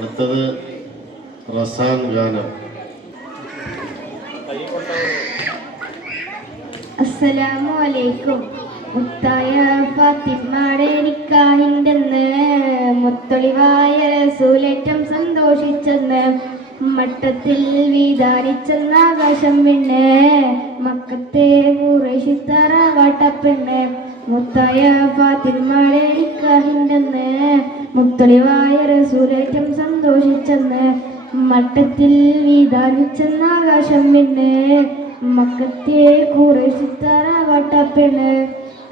അടുത്തത് റസാൻ ഗാനം. അസ്സലാമു അലൈക്കും. മുത്തായ ഫാത്തിമ്മയുടെ നിക്കാഹിന്റെന്ന് മുത്തൊളിവായ റസൂലേറ്റം സന്തോഷിച്ചെന്ന് മട്ടത്തിൽ വീതാനിച്ചെന്ന ആകാശം പിന്നെ മക്കത്തെ ഖുറൈശി തറവാട്ടപ്പെണ്ണ്. മുത്തായ ഫാത്തിമ്മയുടെ നിക്കാഹിന്റെന്ന് മുത്തൊളിവായ റസൂലേറ്റം സന്തോഷിച്ചെന്ന് മട്ടത്തിൽ വീതാനിച്ചെന്ന ആകാശം പിന്നെ മക്കത്തെ ഖുറൈശി തറവാട്ടപ്പെണ്ണ്.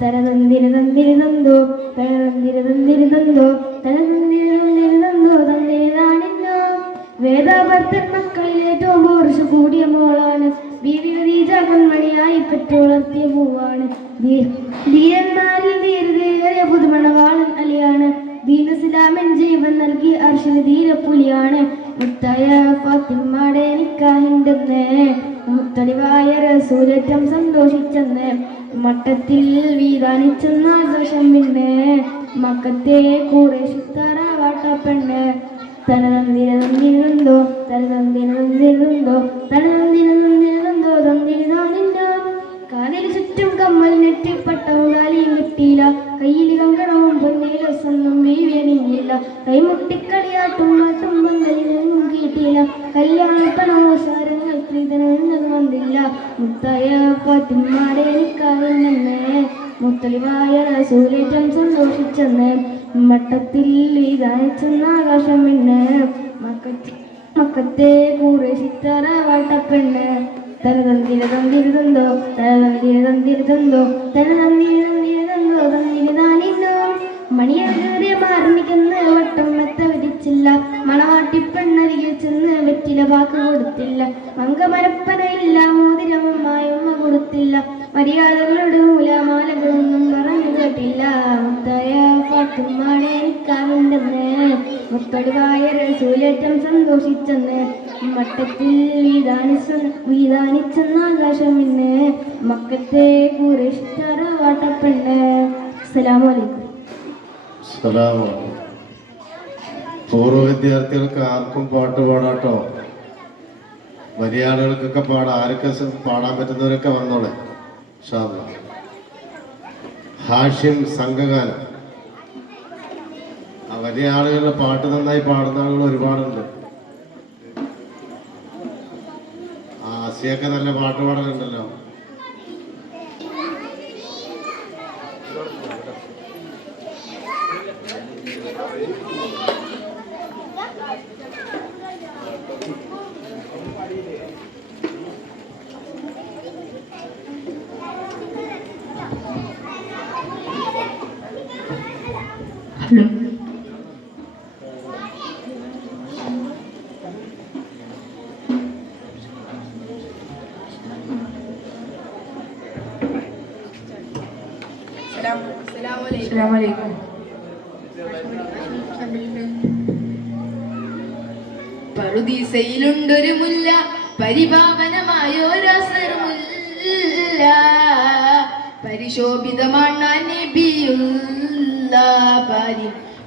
തരതന്തിരതന്തിരുതന്തോ തരതന്തിരതന്തിരുതന്തോ തരതന്തിരതന്തിരുതന്തോ തന്തിരുതാണിന്നോ. വേദാഭർത്തൻ മക്കളിൽ ഏറ്റവും വർഷം കൂടിയ മോളാണ്. ബീവിതീജ കൺമണിയായി പെറ്റുളർത്തിയ പൂവാണ്. ധീരന്മാരിൽ ധീരതയേറിയ പുതുമണവാളൻ അലിയാണ്. ദീനുസ്ലാമൻ ജീവൻ നൽകി അർശിന് ധീരപ്പുലിയാണ്. മുത്തായ ഫാത്തിമ്മയുടെ നിക്കാഹിന്റെന്ന് മുത്തളിവായ റസൂലേറ്റം സന്തോഷിച്ചെന്ന് മട്ടത്തിൽ വീതാനിച്ചെന്ന ആകാശം പിന്നെ മക്കത്തെ ഖുറൈശി തറവാട്ടപ്പെണ്ണ്. തനതന്തിരതന്തിരുതന്തോ തനതന്തിരതന്തിരുതന്തോ തനതന്തിരതന്തിരുതന്തോ തന്തിരുതാനിന്നോ. കാതിൽ ചുറ്റും കമ്മൽ നെറ്റിപ്പട്ടവും കാലിയും കിട്ടിയില്ല. കയ്യിൽ കങ്കണവും പൊന്നിലൊന്നും വീവണിയില്ല. കൈമുട്ടിക്കളിയാട്ടും മാട്ടും പന്തലിനൊന്നും കിട്ടിയില്ല. കല്യാണപ്പണോസാരങ്ങൾ സ്ത്രീധനമെന്നത് വന്നില്ല. മുത്തായ ഫാത്തിമ്മയുടെ നിക്കാഹിന്റെന്ന് മുത്തളിവായ റസൂലേറ്റം സന്തോഷിച്ചെന്ന് മട്ടത്തിൽ വീതാനിച്ചെന്ന ആകാശം പിന്നെ മക്കത്തെ ഖുറൈശി തറവാട്ടപ്പെണ്ണ്. തനതന്തിരതന്തിരുതന്തോ തനതന്തിരതന്തിരുതന്തോ തനതന്തിരതന്തിരുതന്തോ തന്തിരുതാനിന്നോ. മണിയേറിയ മാർമികന്ന് വട്ടം മെത്ത വിധിച്ചില്ല. മണവാട്ടിപ്പെണ്ണരികിൽ ചെന്ന് വെറ്റില വാക്ക് കൊടുത്തില്ല. മങ്കമരപ്പനയില്ല മോതിരവുമായുമ്മ കൊടുത്തില്ല. മര്യാദകളുടെ മൂലമാലകളൊന്നും പറഞ്ഞു കേട്ടില്ല. മുത്തായ ഫാത്തിമ്മയുടെ നിക്കാഹിന്റെന്ന് മുത്തളിവായ റസൂലേറ്റം സന്തോഷിച്ചെന്ന് മട്ടത്തിൽ വീതാനിച്ചെന്ന ആകാശം പിന്നെ മക്കത്തെ ഖുറൈശി തറവാട്ടപ്പെണ്ണ്. അസ്സലാമു അലൈക്കും. പൂർവ്വ വിദ്യാർത്ഥികൾക്ക് ആർക്കും പാട്ട് പാടാട്ടോ. വലിയ ആളുകൾക്കൊക്കെ പാടാം. ആരൊക്കെ പാടാൻ പറ്റുന്നവരൊക്കെ വന്നോളെ. ഹാഷിം സംഘഗാനം. വലിയ ആളുകളുടെ പാട്ട് നന്നായി പാടുന്ന ആളുകൾ ഒരുപാടുണ്ട്. ആസിയൊക്കെ നല്ല പാട്ട് പാടലുണ്ടല്ലോ. പറുദീസയിലുണ്ടൊരു മുല്ല പരിപാവനമായൊരസറുമുല്ല. പരിശോഭിതമാണ് നബിയുള്ള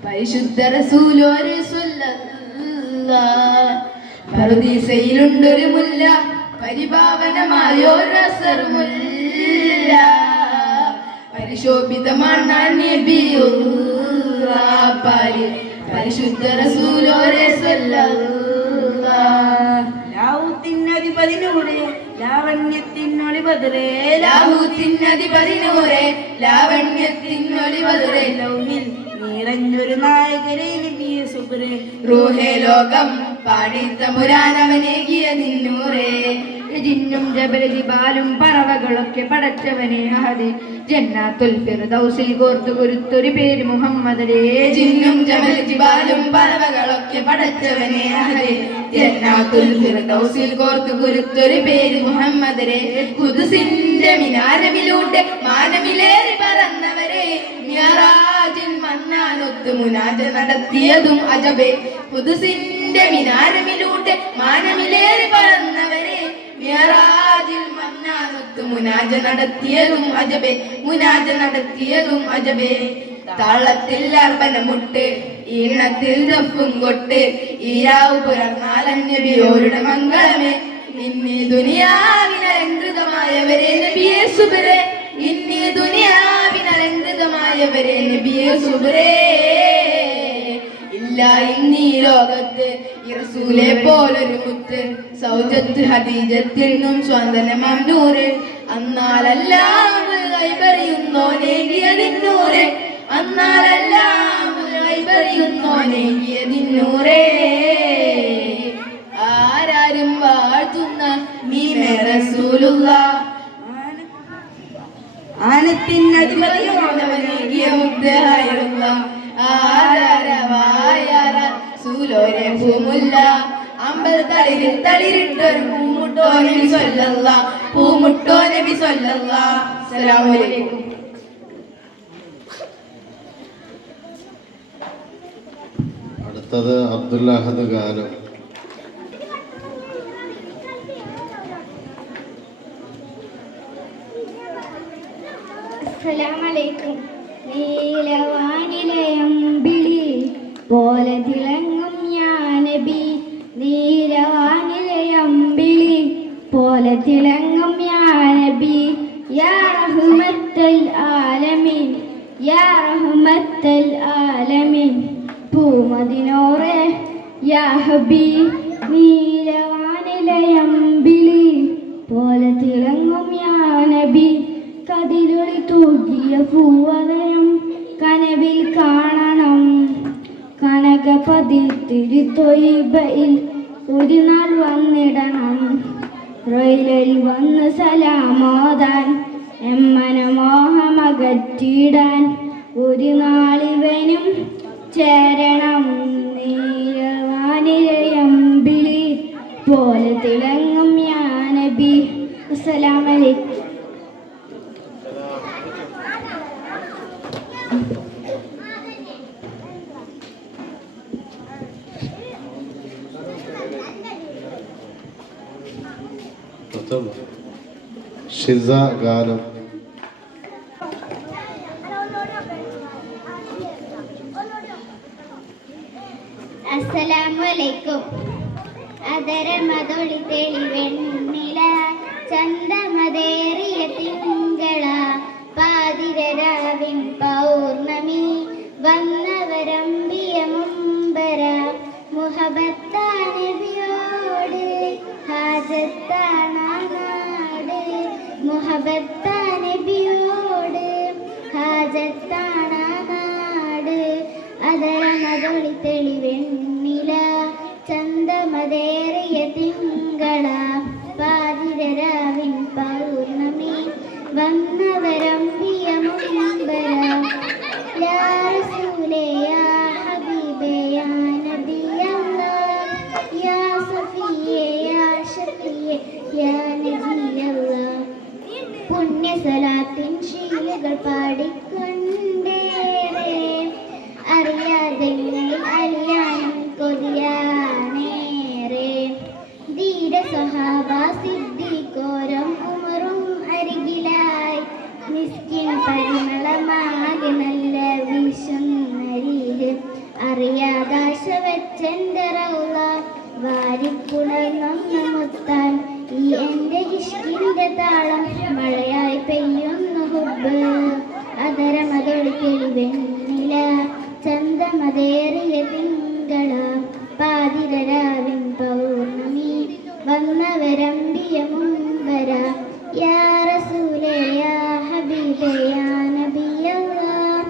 പരിശുദ്ധ റസൂലോര് സ്വല്ലല്ലാഹ്. പറുദീസയിലുണ്ടൊരു മുല്ല പരിപാവനമായൊരസറുമുല്ല. പരിശോഭിതമാണ് നബിയുള്ള പരിശുദ്ധ റസൂലോരെ സ്വല്ലല്ലാഹ്. ലാഹൂത്തിനധിപതിനൂറെ ലാവണ്യത്തിനൊളിപതിരേ ലാഹൂത്തിനധിപതിനൂറെ ലാവണ്യത്തിനൊളിപതിരേ ലൗഹിൽ നിറഞ്ഞൊരു നായകരെ നബിയെ സുബ്രേ റൂഹേ ലോകം പാടിത്തമുരാനവനേകിയ നിന്നൂറേ. ജിന്നും ജബലജിബാലും പറവകളൊക്കെ പടച്ചവനെ അഹദേ. ജന്നാത്തുൽ ഫിർദൗസിൽ കോർത്തു കുരുത്തൊരു പേര് മുഹമ്മദേ. ജിന്നും ജബലജിബാലും പറവകളൊക്കെ പടച്ചവനെ അഹദേ. ജന്നാത്തുൽ ഫിർദൗസിൽ കോർത്തു കുരുത്തൊരു പേര് മുഹമ്മദേ. ഖുദ്സിന്റെ മിനാരമിലൂടെ മാനമിലേറി പറന്നവരെ മിഅറാജിൽ മന്നാനൊത്ത് മുനാജ നടത്തിയതും അജബേ. ഖുദ്സിന്റെ മിനാരമിലൂടെ മാനമിലേറി പറന്നവരെ മിഅറാജിൽ മന്നാനൊത്ത് മുനാജ നടത്തിയതും അജബേ. മുനാജ നടത്തിയതും അജബേ. താളത്തിൽ അർബനമുട്ട് ഈണത്തിൽ ദഫും കൊട്ട് ഈരാവ് പുലർന്നാൽ നബിയോരുടെ മംഗളമേ. ഇന്നി ദുനിയാവിനലങ്കൃതമായവരെ നബിയെ സുബരേ, ഇന്നി ദുനിയാവിനലങ്കൃതമായവരെ നബിയെ സുബരേ. ഇല്ല ഇന്നീ ലോകത്ത് ഈ റസൂലെ പോലൊരു മുത്ത്, സൗജത്ത് ഹദീജത്തിൽ നിന്നും സ്വന്തനമാം നൂറ്. അന്നാലെല്ലാം കൈപറിയുന്നോനേകിയതിന്നൂരെ, അന്നാലെല്ലാം കൈപറിയുന്നോനേകിയതിന്നൂരേ. ആരാരും വാഴ്ത്തുന്ന നീമേ റസൂലുള്ളാഹ്, ആനത്തിനധിപതിയാണവനേകിയ മുഗ്ധഹായുള്ള ആരാരവായാര സൂലോരെ പൂമുല്ല. അമ്പൽ തളിരിൽ തളിരിട്ടൊരു പൂമുട്ടോ നബി സ്വല്ലല്ലാഹ്, പൂമുട്ടോ നബി സ്വല്ലല്ലാഹ്. അസ്സലാമു അലൈക്കും. അടുത്തത് അബ്ദുൽ അഹദ് ഗാനം. അസ്സലാമലൈക്കും. നീലവാനിലെ അമ്പിളി പോലെ തിളങ്ങും യാ നബി, നീലവാനിലെ അമ്പിളി പോലെ തിളങ്ങും യാ നബി. യാ റഹ്മത്തൽ ആലമീൻ, യാ റഹ്മത്തൽ ആലമീൻ. പൂമദിനോറെ യാ ഹബീ, നീലവാനിലെ അമ്പിളി പോലെ തിളങ്ങും യാ നബി. കതിരൊളി തൂകിയ പൂവലയം കനവിൽ കാണണം, കനകപതിത്തിരി തൊയ്ബയിൽ ഒരു നാൾ വന്നിടണം. റോയിലിൽ വന്ന് സലാമോദാൻ എമ്മനമോഹമകറ്റിടാൻ ഒരു നാളിവനും ചേരണം. നീലവാനിലയമ്പിളി പോലെ തിളങ്ങും യാ നബി. അസ്സലാമലൈക്കും. ഷിസ ഗാനം. അസ്സലാമലൈക്കും. അതരമതൊളി തെളിവെണ്ണില ചന്തമതേറിയ തിങ്കള പാതിരരാവിൻ പൗർണമി വന്നവരമ്പിയ മുമ്പര മുഹബത്താനബിയോട് ഹാജത്താണാട്, മുഹബത്താനബിയോട് ഹാജത്താണാട്. അതരമതൊളി തെളിവെണ്ണില ചന്തമതേറിയ തിങ്കള പാതിരരാവിൻ പൗർണമി വന്നവരമ്പിയ മുമ്പര. യാ റസൂലേ യാ ഹബീബേ യാ നബിയല്ലാഹ്, യാ സഫിയേ യാ ഷഫിയേ യാ നബിയല്ലാഹ്. പുണ്യസലാത്തിൻ ശീലുകൾ പാടിക്കൊണ്ടേറെ അറിയാതെങ്ങളിൽ അറിയാനും കൊതിയാണേറെ. ധീര സഹാബ സിദ്ദീഖോരം ഉമറും അരികിലായി മിസ്കിൻ പരിമളമാകെ നല്ല വീശുന്നരീര്. അറിയാതാശ വെച്ചെന്റെ റൗള വാരിപ്പുണർന്നൊന്ന് മുത്താൻ ഈ എൻ്റെ ഇഷ്കിന്റെ താളം മഴയായി പെയ്യുന്നു ഹുബ്. അതരമതൊളി തെളിവെണ്ണില ചന്തമതേറിയ തിങ്കള പാതിരരാവിൻ പൗർണമി വന്നവരമ്പിയ മുമ്പര. യാ റസൂലേ യാ ഹബീബേ യാ നബിയല്ലാഹ്,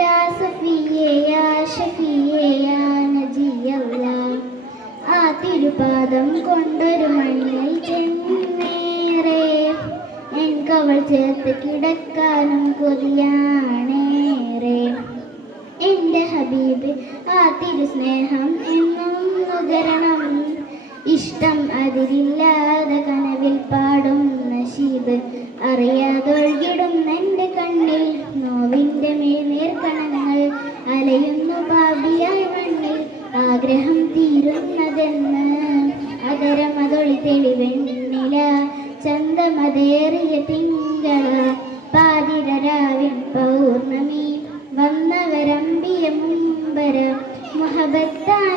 യാ സഫിയേ യാ ഷഫിയേ യാ നജിയല്ലാഹ്. ആ തിരുപാദം കൊണ്ടൊരു മണ്ണിൽ ചെന്നേറെ എനിക്കവൾ ചേർത്ത് കിടക്കാനും കൊതിയാണേറെ. എൻ്റെ ഹബീബ് ആ തിരുസ്നേഹം എന്നും നുകരണം. ഇഷ്ടം അതിരില്ലാതെ കനവിൽ പാടും നശീബ്. അറിയാതൊഴുകിടുന്നെൻ്റെ കണ്ണിൽ നോവിൻ്റെ മേൽനീർക്കണങ്ങൾ അലയുന്നു പാപിയായി മണ്ണിൽ ആഗ്രഹം തീരുന്നതെന്ന്. അതരമതൊളി തെളിവെണ്ണില ചന്തമതേറിയ തിങ്കള പാതിരരാവിൻ പൗർണമി വന്നവരമ്പിയ മുമ്പര.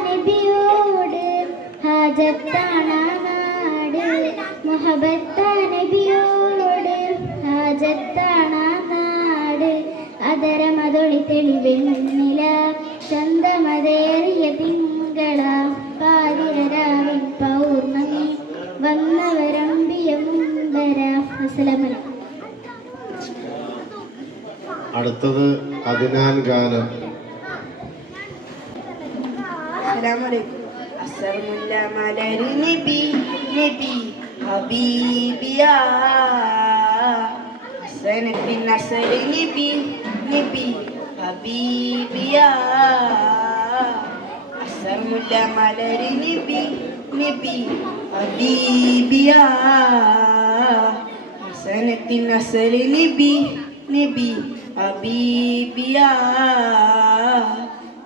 നബിയോട് ഹാജത്താണ നാട് നബിയോട് ഹാജത്താണ നാട് അതരമതൊളി തെളിവെണ്ണില ചന്തമതേറിയ തിങ്കള പാതിരരാവിൻ പൗർണമി വന്നവരമ്പിയ മുമ്പര. അസ്സലാമലൈക്കും. അടുത്തത് അദ്നാൻ ഗാനം. അസർമുല്ല മലരി നബി നബി ഹബീബിയ ഹസനത്തിൻ അസർ നബി നബി ഹബീബിയ അസർമുല്ല മലരി നബി നബി ഹബീബിയ ഹസനത്തിൻ അസർ നബി നബി ഹബീബിയ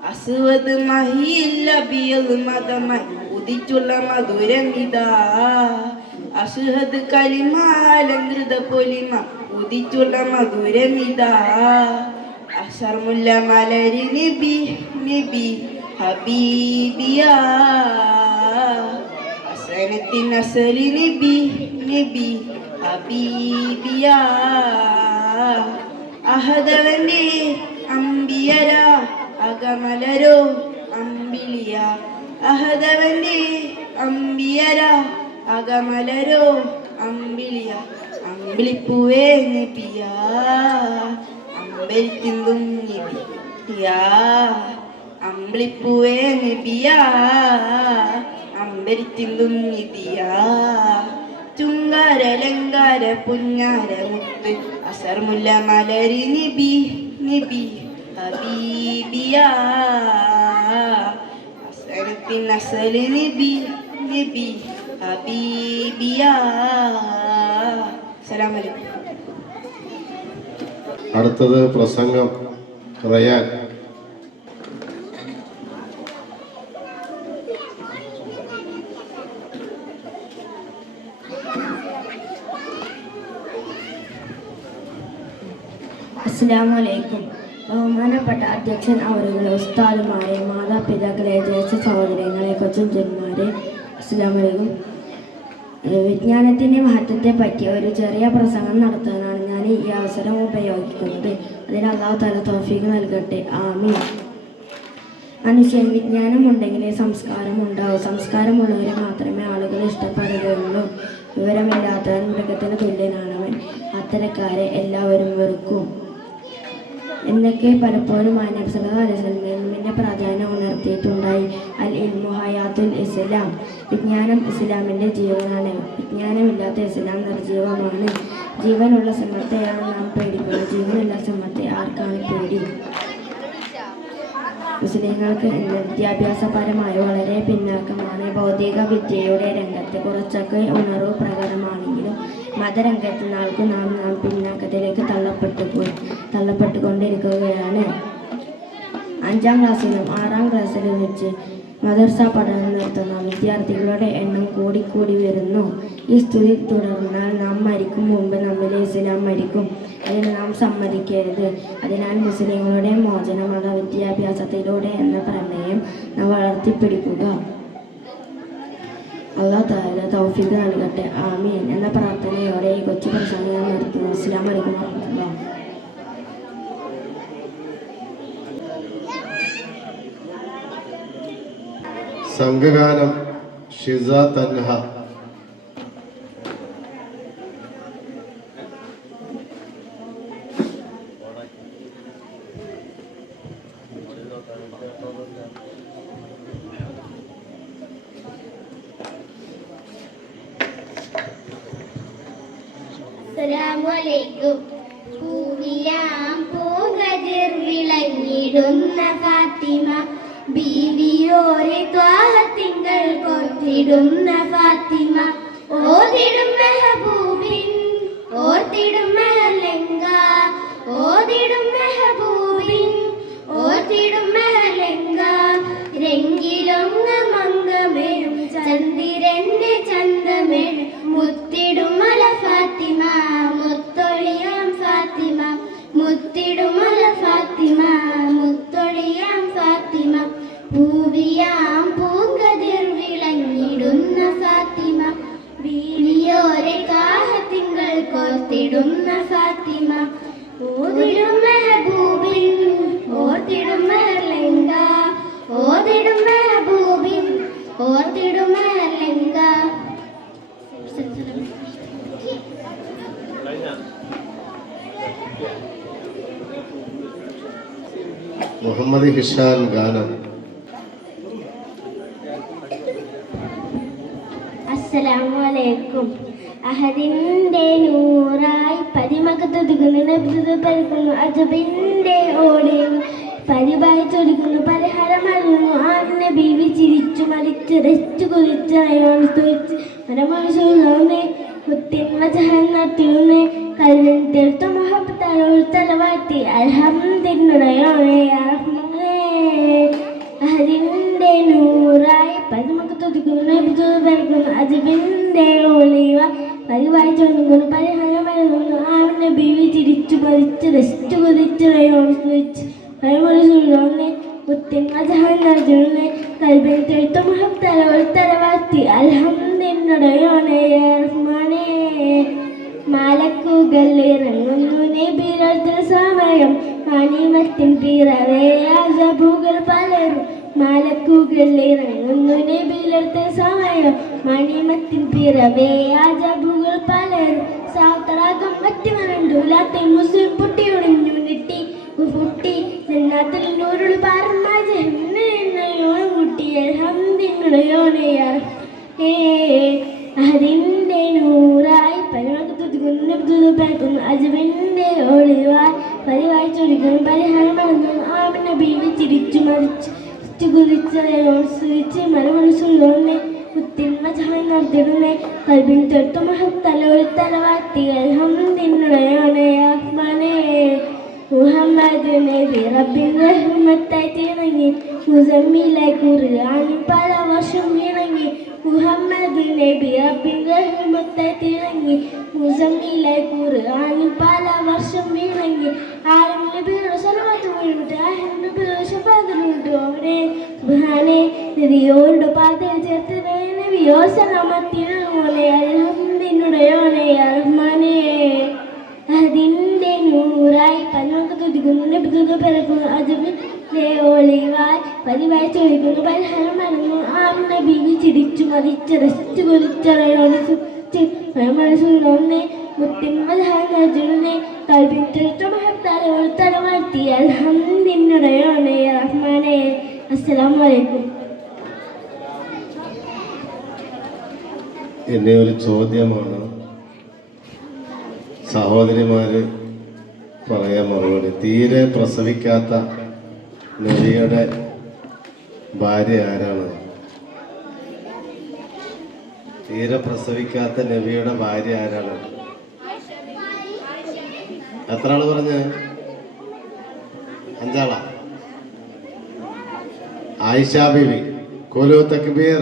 അസ്വദ് മഹിയില്ല ബിയൽ മതമായി ഉദിച്ചുള്ള മധുരമിതാ അസുഹദ് കലിമാലങ്കൃത പൊലിമ ഉദിച്ചുള്ള മധുരമിതാ അസർമുല്ല മലരി നബി നബി ഹബീബിയ അസനത്തിൻ അസലി നബി നബി ഹബീബിയ അഹദവനെ അമ്പിയര അകമലരോ അമ്പിളിയ അഹദവന്റെ അമ്പിയര അകമലരോ അമ്പിളിയ അമ്പിളിപ്പൂവേ നബിയ അമ്പലിത്തിന്തും നബിയ അമ്പിളിപ്പൂവേ നബിയ അമ്പലിത്തിന്തും നബിയ ചുങ്കാരലങ്കാര പുഞ്ഞാര മുത്ത് അസർമുല്ല മലരി നബി നബി ഹബീബിയ അസനത്തിൻ അസൽ നബി നബി ഹബീബിയ. അസ്സലാമു അലൈക്കും. അടുത്തത് പ്രസംഗം റയാൻ. അസ്സലാമു അലൈക്കും. ബഹുമാനപ്പെട്ട അധ്യക്ഷൻ അവരുടെ ഉസ്താദുമാരെ, മാതാപിതാക്കളെ, ജ്യേഷ്ഠ സഹോദരങ്ങളെ, കൊച്ചുജന്മാരെ, അസ്സലാമു അലൈക്കും. വിജ്ഞാനത്തിൻ്റെ മഹത്വത്തെപ്പറ്റി ഒരു ചെറിയ പ്രസംഗം നടത്താനാണ് ഞാൻ ഈ അവസരം ഉപയോഗിക്കുന്നത്. അതിന് അല്ലാഹു തആല തൗഫീഖ് നൽകട്ടെ. ആമീൻ. മനുഷ്യൻ വിജ്ഞാനമുണ്ടെങ്കിലേ സംസ്കാരം ഉണ്ടാവും. സംസ്കാരമുള്ളവരെ മാത്രമേ ആളുകൾ ഇഷ്ടപ്പെടുകയുള്ളൂ. വിവരമില്ലാത്തവൻ മൃഗത്തിന് തുല്യനാണവൻ. അത്തരക്കാരെ എല്ലാവരും വെറുക്കും എന്നൊക്കെ പലപ്പോഴും നബി സല്ലല്ലാഹു അലൈഹി വസല്ലം ഇൽമിന്റെ പ്രാധാന്യം ഉണർത്തിയിട്ടുണ്ടായി. അൽ ഇൽമു ഹയാത്തുൽ ഇസ്ലാം. വിജ്ഞാനം ഇസ്ലാമിന്റെ ജീവനാണ്. വിജ്ഞാനമില്ലാത്ത ഇസ്ലാം നിർജീവമാണ്. ജീവനുള്ള സമത്തെയാണ് നാം പേടിക്കുന്നത്. ജീവനുള്ള സമത്തെ ആർക്കാണ് പേടി? മുസ്ലിങ്ങൾക്ക് വിദ്യാഭ്യാസപരമായി വളരെ പിന്നാക്കമാണ്. ഭൗതിക വിദ്യയുടെ രംഗത്ത് കുറച്ചൊക്കെ ഉണർവ് പ്രകടമാണെങ്കിലും മതരംഗത്ത് നാൾക്കു നാം പിന്നാക്കത്തിലേക്ക് തള്ളപ്പെട്ടുകൊണ്ടിരിക്കുകയാണ്. 5ാം ക്ലാസ്സിലും 6ാം ക്ലാസ്സിലും വെച്ച് മദർസ പഠനം നിർത്തുന്ന വിദ്യാർത്ഥികളുടെ എണ്ണം കൂടിക്കൂടി വരുന്നു. ഈ സ്ഥിതി തുടർന്നാൽ നാം മരിക്കും മുമ്പ് നമ്മിലെ ഇസ്ലാം മരിക്കും. അതിന് നാം സമ്മതിക്കരുത്. അതിനാൽ മുസ്ലിങ്ങളുടെ മോചന മത വിദ്യാഭ്യാസത്തിലൂടെ എന്ന പ്രമേയം നാം വളർത്തിപ്പിടിക്കുക. അല്ലാഹു തആല തൗഫീഖ് നൽകട്ടെ. ആമീൻ എന്ന പ്രാർത്ഥനയോടെ ഈ കൊച്ചു പ്രസംഗം നിർത്തുന്നു. അസ്സലാമു അലൈക്കും വറഹ്മത്തുള്ളാഹി. സംഘഗാനം ഷിസ തൻഹ. അസ്സലാമു അലൈക്കും. പൂവിയാം പൂങ്കതിർ വിളങ്ങിടുന്ന ഫാത്തിമ, ബീവിയോരെ ത്വാഹത്തിങ്കൾ കോർത്തിടുന്ന ഫാത്തിമ, ഓതിടും മെഹബൂബിൻ ഓർത്തിടും മെഹലങ്ക, ഓതിടും മെഹബൂബിൻ ഓർത്തിടും മെഹലങ്ക, രംഗിലൊങ്ങ മംഗമേഴും ചന്ദിരന്റെ ചന്തമേഴും മുത്തിടുമല ഫാത്തിമ, മുത്തൊളിയാം ഫാത്തിമ, മുത്തിടുമല ഫാത്തിമ, മുത്തൊളിയാം ഫാത്തിമ, പൂവി ഓതിടും മെഹബൂബിൻ ഓർത്തിടും മെഹർലങ്ക ഓതിടും മെഹബൂബിൻ ഓർത്തിടും മെഹർലങ്ക. മുഹമ്മദ് ഹിഷാൻ ഗാനം. അസ്സലാമു അലൈക്കും. അഹദിന്റെ നൂറായി പരിമകത്തൊതുക്കുന്നു പരിക്കുന്നു അജബിന്റെ ഓളിയും പരിപാടി ചൊടിക്കുന്നു പരിഹാരമറിയുന്നു. ആടിനെ ബീവി ചിരിച്ചു മരിച്ചു രച്ചു കുറിച്ച് അയോണിച്ച് മരമനുഷ്യനെ മുത്തിന്മ ജഹന്നത്തിലുന്നെ കൽവിൻ തീർത്തു മഹബത്താലോൾ തലവാട്ടി അൽഹംദുലില്ലാഹി റഹ്മാനേ. അഹദിന്റെ നൂറായി പരിമകത്തൊതുക്കുന്നു അജബിന്റെ ഓളിവ പരിപാടി ചൊടിക്കുന്നു പരിഹാരമറിയുന്നു. ആടിനെ ബീവി ചിരിച്ചു മരിച്ചു രച്ചു കുറിച്ച് അയോണിച്ച് മരമനുഷ്യനെ മുത്തിന്മ ജഹന്നത്തിലുന്നെ കൽവിൻ തീർത്തു മഹബത്താലോൾ തലവാട്ടി അൽഹംദുലില്ലാഹി റഹ്മാനേ. മാലക്കുകൾ ഇറങ്ങുന്നു നബിയുടെ സമയം മണിമത്തിൻ പിറവേ അസബുകൾ പലരും. മാലക്കുകൾ ഇറങ്ങുന്നു നബിയുടെ സമയം മണിമത്തിൻ പിറവേ അജബുകൾ പലരും. സാത്തറാകം മറ്റുമരണ്ടൂലാത്തെ മുസ്ലിം പൊട്ടി ഒളിഞ്ഞു നെട്ടി പൊട്ടി ജന്നാത്തിൽ നൂറുൾ പറന്ന ജഹന്നയോൺ കുട്ടി അൽഹംദുലില്ലാഹി അഹദിന്റെ നൂറായി പരിമകത്തൊതുക്കുന്നു അജബിന്റെ ഒളിവായി പരിവായി ചൊടിക്കുന്നു പരിഹാരമറിഞ്ഞു. ആമിന ബീവി ചിരിച്ചു മരിച്ചു കുതിച്ച് മരമനുഷ്യനെ മുത്തിന്മ ജഹന്നത്തിലുന്നെ കൽബിൻ തൊട്ടു മഹത്തലോൾ തലവാട്ടി അൽഹംദുലില്ലാഹി റഹ്മാനേ. മുഹമ്മദ് നബി റബ്ബിൻ റഹ്മത്തായി തിളങ്ങി മുസമ്മിലായി ഖുർആനിൽ പല വർഷം ഇണങ്ങി. മുഹമ്മദ് നബി റബ്ബിൻ റഹ്മത്തായി തിളങ്ങി മുസമ്മിലായി ഖുർആനിൽ പല വർഷം ഇണങ്ങി. ആലം നബിയുടെ സ്വലവാത്ത് മുഴുവൻ ആഹിർ നബിയുടെ ശഫാഅത്ത് മുഴുവനെ സുബ്ഹാനേ. നബിയോട് പാദത്തിൽ ചേർത്ത് നബിയോ സലാമത്തിനെ അൽഹംദുലില്ലാഹി റഹ്മാനേ. അതിന്റെ നൂറായി പരിമകത്തൊതുക്കുന്നു പിറക്കുന്നു അജബിന്റെ ഒളിവായി പരിവായി ചൊടിക്കുന്നു പരിഹാരം മറന്നു. ആമിന ബീവി ചിരിച്ചു മരിച്ചു രസിച്ചു കുറിച്ചറിയോണെ മുത്തിന്മ ജഹന്നത്തിലുന്നെ കൽബിൻ തീർത്തു മഹബത്താലോൾ തലവാട്ടി അൽഹംദുലില്ലാഹി റഹ്മാനേ. അസ്സലാമു അലൈക്കും. എന്നെ ഒരു ചോദ്യമാണ് സഹോദരിമാര് പറയാൻ മറുപടി. തീരെ പ്രസവിക്കാത്ത നബിയുടെ ഭാര്യ ആരാണ്? തീരെ പ്രസവിക്കാത്ത നബിയുടെ ഭാര്യ ആരാണ്? എത്ര ആള് പറഞ്ഞ്? 5 ആളാ. ആയിഷ ബീവി. കുലു തക്ബീർ.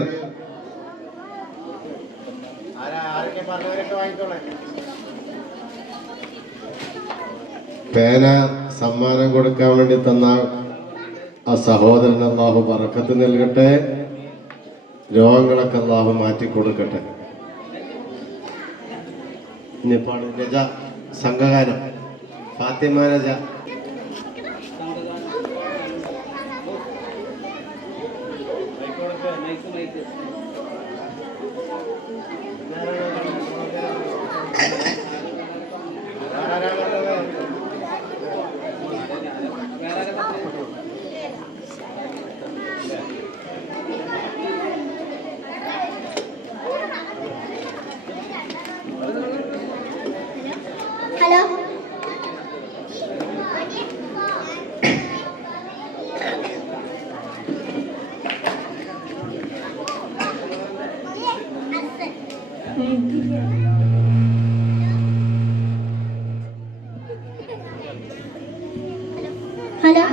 പേന സമ്മാനം കൊടുക്കാൻ വേണ്ടി തന്ന ആ സഹോദരൻ അല്ലാഹു ബറക്കത്ത് നൽകട്ടെ. രോഗങ്ങളൊക്കെ അല്ലാഹു മാറ്റി കൊടുക്കട്ടെ. ഇനിയിപ്പോൾ രജ സംഘഗാനം ഫാത്തിമ രജ. ഹലോ ഹലോ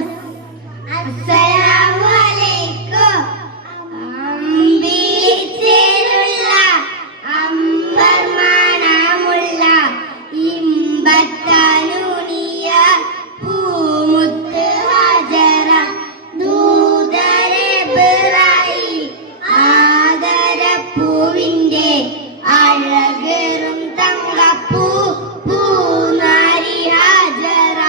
അസ്സലാമു അലൈക്കും. അമ്പിളിച്ചേലുള്ള അമ്പർ മണമുള്ള ഇമ്പത്താനുണിയ പൂമുത്ത് ഹജറ ദൂതരെബിറായി ആദരപ്പൂവിൻ്റെ അഴകേറും തങ്കപ്പൂ പൂനാരി ഹജറ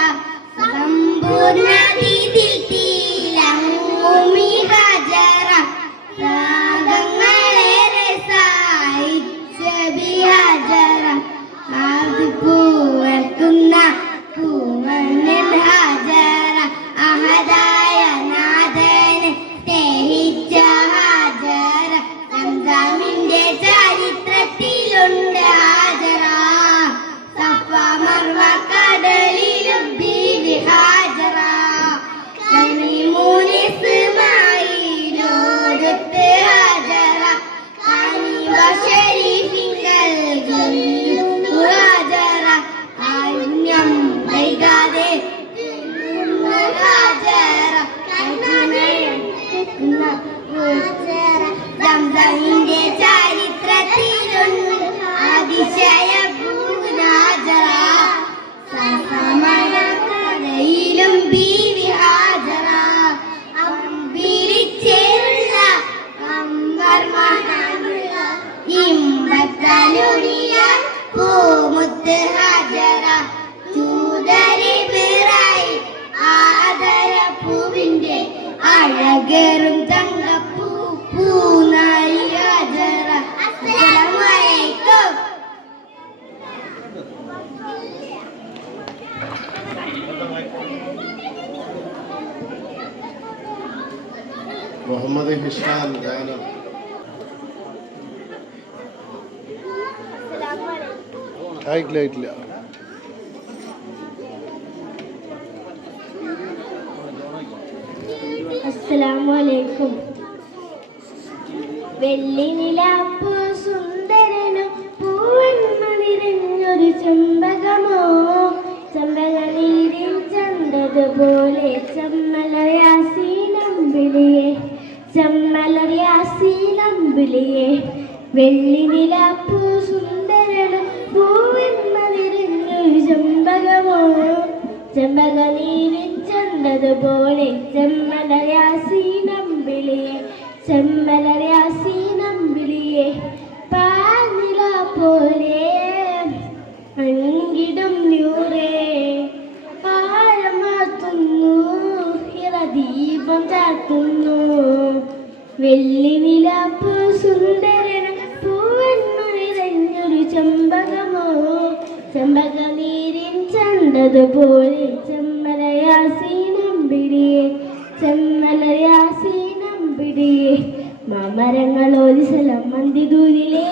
മുഹമ്മദ് ഹിഷാൻ ഗാനം. ആയിട്ടില്ല. അസ്സലാമു അലൈക്കും. വെള്ളി നിലാപ്പൂ സുന്ദരനും പൂവന്മ നിറഞ്ഞൊരു ചെമ്പകമോ, ചെമ്പക നീരിൽ ചണ്ടതുപോലെ ചമ്മലറിയാസീനമ്പിളിയെ, ചമ്മലറിയാസീനമ്പിളിയെ. വെള്ളി നിലാപ്പൂ സുന്ദരനും പൂവന്മ നിറഞ്ഞൊരു ചെമ്പകമോ, ചെമ്പക നീരിൽ ചണ്ടതുപോലെ ചെമ്മലറിയാസീനമ്പിളിയെ, ചെമ്മലറിയാസീനമ്പിളിയെ. പാനില പോലെ അങ്കിടും നൂറേ ആഴമാത്തുന്നു, ഇറദീപം ചാത്തുന്നു. വെള്ളി നിലാപ്പൂ സുന്ദരനും പൂവന്മ നിറഞ്ഞൊരു ചെമ്പകമോ, ചെമ്പക നീരിൻ ചണ്ടതുപോലെ ചെമ്മലയാസീനമ്പിടിയെ, ചെമ്മലയാസീനമ്പിടിയെ. മാമരങ്ങളോതി സ്ഥലം മന്തി ദൂരിലെ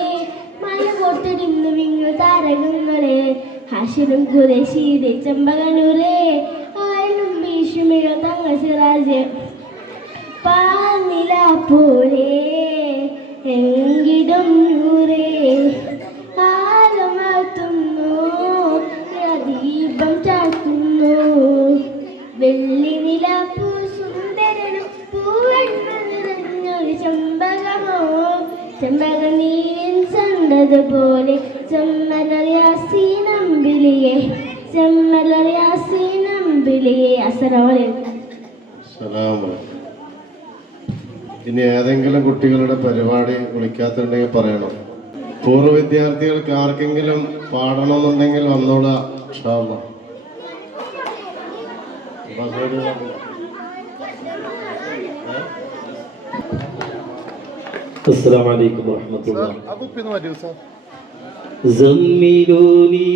മല കൊട്ടിരുന്നു വിങ്ങു താരകങ്ങളെ, ഹാഷിനും ഖുറൈശിയുടെ ചെമ്പകനൂറേ ആയിരം ഭീഷുമിഴ തങ്ങ സിറാജ്. പാനില പോലെ എങ്കിടും നൂറേ ആലമാത്തുന്നു, ദീപം ചാത്തുന്നു. വെള്ളി നിലാപ്പൂ സുന്ദരനും പൂവന്മ നിറഞ്ഞൊരു ചെമ്പകമോ, ചെമ്പക നീരിൻ ചണ്ടതുപോലെ ചെമ്മലറിയാസീനമ്പിളിയെ, ചെമ്മലറിയാസീനമ്പിളിയെ. അസ്സലാമു അലൈക്കും. ഇനി ഏതെങ്കിലും കുട്ടികളുടെ പരിപാടി വിളിക്കാത്തുണ്ടെങ്കിൽ പറയണം. പൂർവ്വ വിദ്യാർത്ഥികൾക്ക് ആർക്കെങ്കിലും പാടണമെന്നുണ്ടെങ്കിൽ വന്നോളാ. ഇൻഷാ അല്ലാഹ്. അസ്സലാമു അലൈക്കും വറഹ്മത്തുള്ളാഹി. زملوني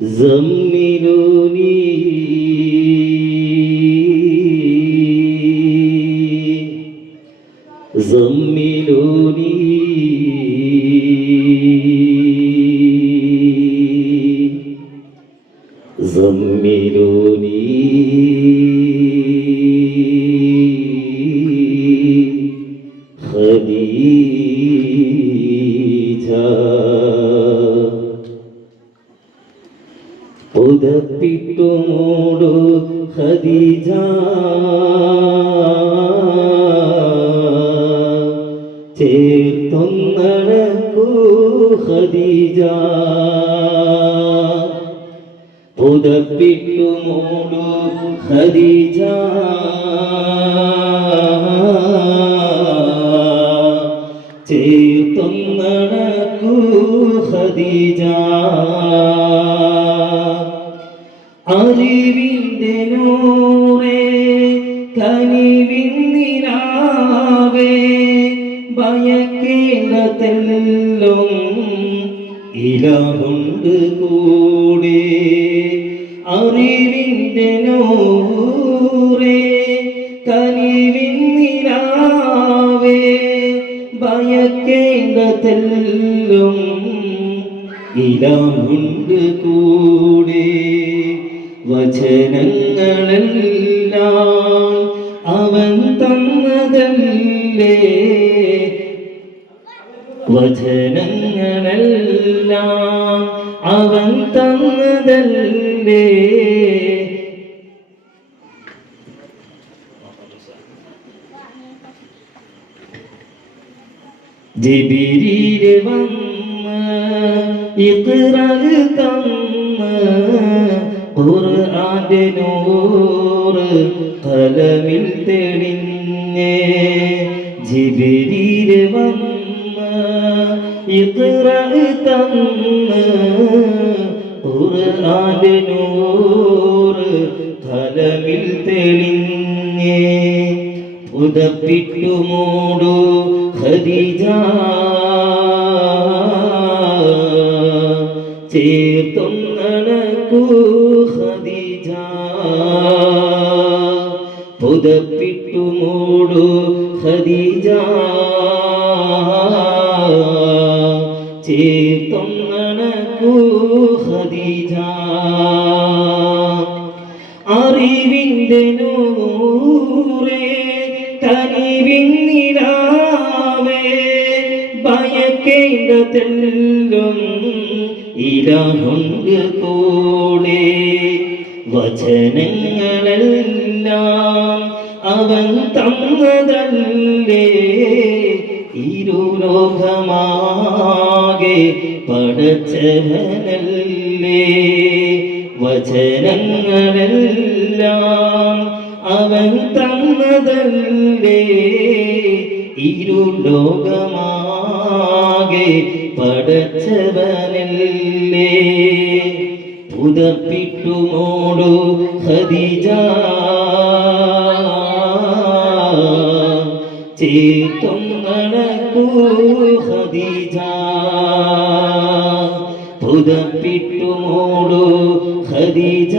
زملوني زملوني زملوني خديجة ഉദപ്പിട്ടു മൂടു ഖദീജ, ചേർത്തൊന്നടക്കൂ ഖദീജ. ഉദപ്പിട്ടു മൂടു ഖദീജ, ചേർത്തൊന്നടക്കൂ ഖദീജ. അറിവിന്റെ നൂറേ കനിവിൻ നിലാവേ, ഭയക്കേണ്ടതെല്ലും ഇലാഹുണ്ട് കൂടെ. അറിവിന്റെ നൂറേ കനിവിൻ നിലാവേ, ഭയക്കേണ്ടതെല്ലും ഇലാഹുണ്ട് കൂടെ. വചനങ്ങളെല്ലാം അവൻ തന്നതല്ലേ, വചനങ്ങളെല്ലാം അവൻ തന്നതല്ലേ. ജിബ്രീൽ വന്ന് ഇഖ്റ തന്ന്, ഖുർആന്റെ നൂറ് ഖലമിൽ തെളിഞ്ഞേ. ജിബ്രീൽ വന്ന് ഇഖ്റ തന്ന്, ഖുർആന്റെ നൂറ് ഖലമിൽ തെളിഞ്ഞേ. ഉദപ്പിട്ടു മൂടു ഖദീജ, ചേർത്തൊന്നടക്കൂ ഖദീജ. പുതപ്പിട്ടു മൂടു ഖദീജ ചേർത്തൊന്നണക്കൂ ഖദീജ അറിവിൻ്റെ നൂറേ കനിവിൻ നിലാവേ ഭയക്കേണ്ടതെല്ലും ഇലാഹുണ്ട് കൂടെ വചനങ്ങളെല്ലാം അവൻ തന്നതല്ലേ ഇരുലോകമാകെ പടച്ചവനല്ലേ വചനങ്ങളെല്ലാം അവൻ തന്നതല്ലേ ഇരുലോകമാകെ പടച്ചവനല്ലേ പുതപ്പിട്ടു മൂടു ഖദീജ ചേർത്തൊന്നണക്കൂ ഖദീജ പുതപ്പിട്ടു മൂടു ഖദീജ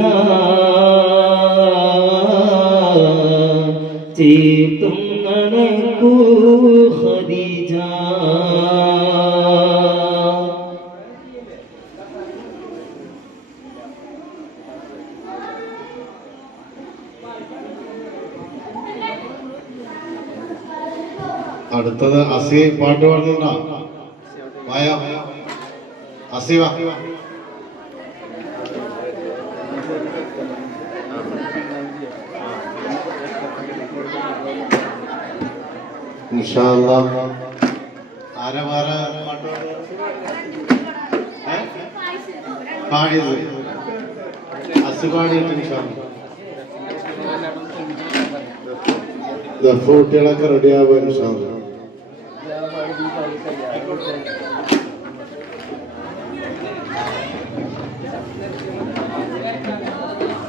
ചേർത്തൊന്നണക്കൂ ഖദീജ. അടുത്തത് അസി പാട്ട് പാടുന്നുണ്ടോ? വായ അസി വാ. ഇൻഷാ അല്ലാഹ് ആരാ വേറെ പാട്ട് പാടിയത്? അസി പാടിയിട്ട് ഇൻഷാ അല്ലാഹ് ദഫൂട്ടികളൊക്കെ റെഡിയാവുക ഇൻഷാ അല്ലാഹ്.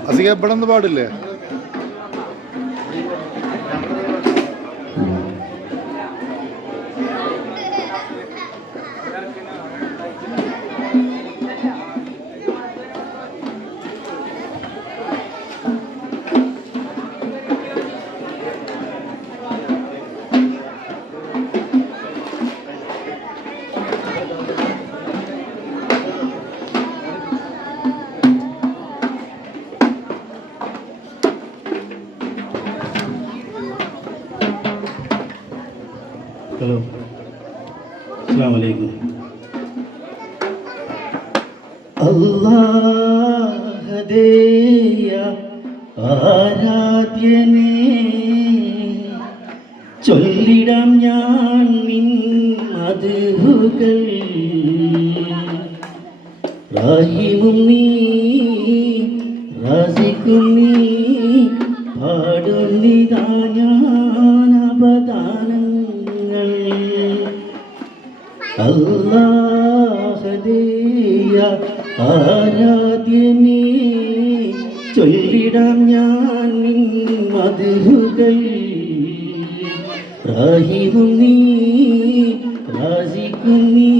അസിക ഇവിടെ ഒന്ന് പാടില്ലേ? ഹലോ, അസ്സലാമു അലൈക്കും. അല്ലാഹുദേയ ആരാധ്യനേ ചൊല്ലിടാം ഞാൻ നിൻ മദ്ഹുകൾ റഹീമും നീ റാസിഖും നീ പാടുന്നിതാ ഞാൻ അപദാനങ്ങൾ അല്ലാഹുദേയ ആരാധ്യനേ ചൊല്ലിടാം ഞാൻ നിൻ മദ്ഹുകൾ റഹീമും നീ റാസിഖും നീ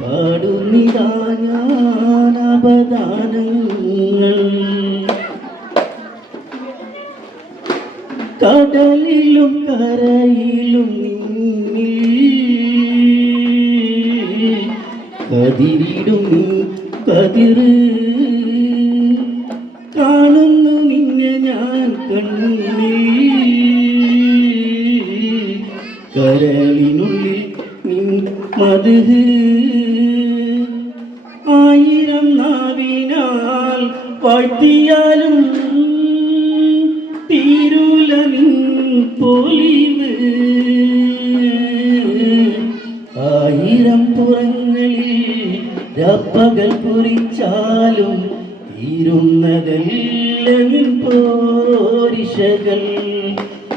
പാടുന്നിതാ ഞാൻ അപദാനങ്ങൾ കടലിലും കരയിലും നിന്നിൽ കതിരിടും കതിര് കാണുന്നു നിന്നെ ഞാൻ കണ്ണിൽ കരളിനുള്ളിൽ നിൻ മദ്ഹ് ആയിരം നാവിനാൽ വാഴ്ത്തിയാലും തീരൂല നിൻ പൊലിവ് ആയിരം പുറങ്ങളിൽ രപ്പകൽ കുറിച്ചാലും തീരുന്നതല്ല നിൻ പോരിശകൾ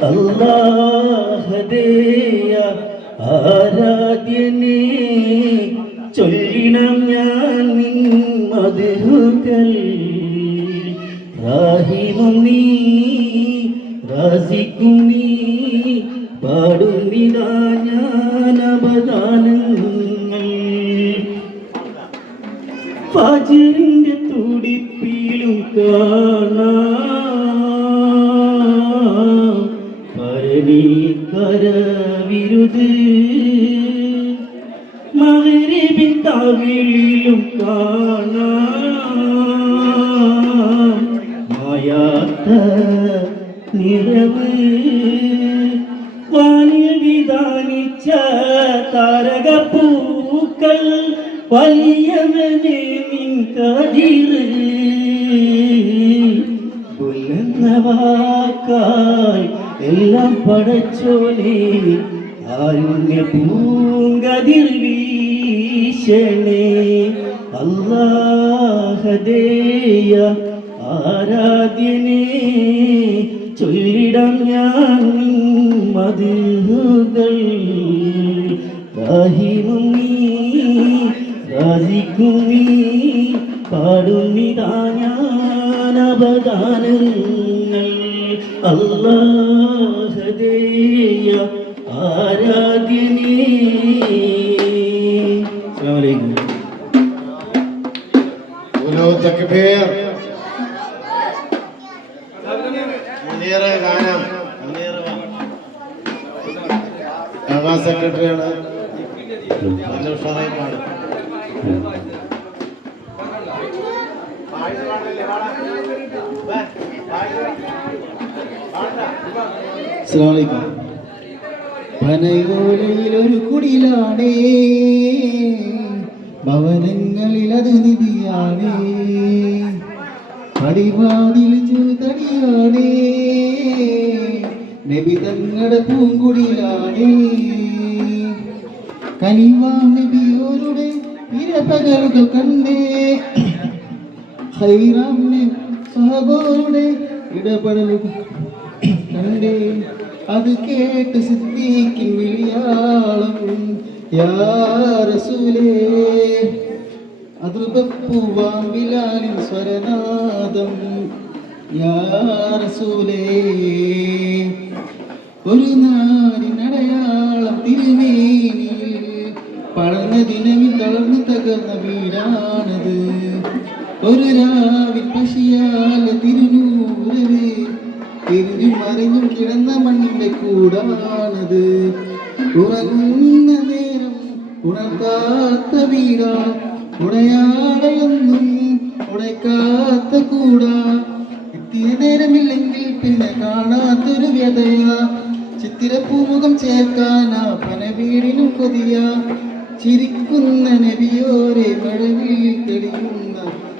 അല്ലാഹുദേയ ആരാധ്യനേ ചൊല്ലിണം ഞാൻ നിൻ മദ്ഹുകൾ റഹീമും നീ റാസിഖും നീ പാടുന്നിതാ ഞാൻ അപദാനങ്ങൾ ഫജ്റിന്റെ തുടിപ്പിലും കാണാം മഹമൂദ് മഗ്രിബിൻ താവിലും കാണാം മായാത്ത നിറവ് വാനിൽ വിധാനിച്ച താരകപ്പൂക്കൾ വലിയവനെ നിൻ കതിര് കൊല്ലുന്ന വാക്കാൽ എല്ലാം പടച്ചോനെ ആരുണ്യ പൂങ്കതിർ വീശണേ അല്ലാഹദേയ ആരാധ്യനേ ചൊല്ലിടം ഞാൻ മധുകൾ റഹീമും നീ റാസിഖും നീ പാടുന്നിതാ ഞാൻ അവദാനങ്ങൾ അല്ലാഹദേയ ആരാധ്യനേ. അസ്സലാമു അലൈക്കും. ഓരോ തക്ബീർ. മുനീർ ഗാനം. മുനീർ സെക്രട്ടറിയാണ്. നല്ല ഉഷാറായി പാടും. പനയോലയിലൊരു കുടിലാണേ ഭവനങ്ങളിൽ അത് നിധിയാണേ പടിവാതിൽ ചൂതടിയാണേ നബി തങ്ങളുടെ പൂങ്കുടിലാണേ കനിവാം നബിയോരുടെ ഇരപകലുകൾ കണ്ടേ ഹൈറാം സഹബോരുടെ ഇടപെടലുകൾ കണ്ടേ അത് കേട്ട് സിദ്ദീഖിൻ വിളിയാളം യാ റസൂലേ അതിർപ്പൂവാം ബിലാലിൻ സ്വരനാദം യാ റസൂലേ ഒരു നാടിനടയാളം തിരുമേനിയിൽ പളഞ്ഞ ദിനമിൽ തളർന്നു തകർന്ന വീടാണത് ഒരു രാവിൽ പശിയാല തിരുനൂരത് തിരിഞ്ഞും മറിഞ്ഞും കിടന്ന മണ്ണിന്റെ കൂടാണത് ഉറങ്ങുന്ന നേരം ഉണർത്താത്ത വീടാ ഉടയാടയൊന്നും ഉടയ്ക്കാത്ത കൂടാ എത്തിയ നേരമില്ലെങ്കിൽ പിന്നെ കാണാത്തൊരു വ്യതയാ ചിത്തിരപ്പൂമുഖം ചേർക്കാനാ പന വീടിനും കൊതിയ ചിരിക്കുന്ന നബിയോരെ മഴവിൽ തെളിയുന്ന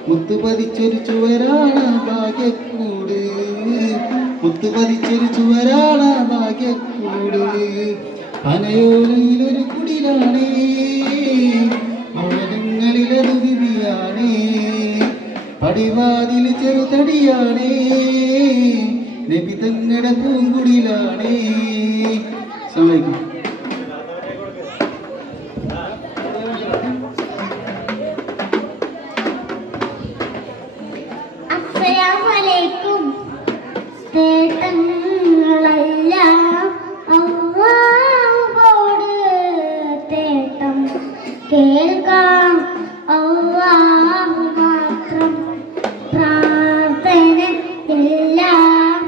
മുത്തുപതിച്ചൊരു ചുവരാണ് ഭാഗ്യക്കൂട് മുത്തുപതിച്ചൊരു ചുവരാണ് ഭാഗ്യക്കൂട് പനയോലയിലൊരു കുടിലാണേ ഭവനങ്ങളിലൊരു വിധിയാണേ പടിവാതിൽ ചെറുതടിയാണേ നബി തങ്ങളുടെ പൂങ്കുടിലാണേ. അസ്സലാമു അലൈക്കും. അസ്സലാമലൈക്കും. തേട്ടങ്ങളെല്ലാം അല്ലാഹുവോട് തേട്ടം കേൾക്കാം അല്ലാഹു മാത്രം പ്രാർത്ഥന എല്ലാം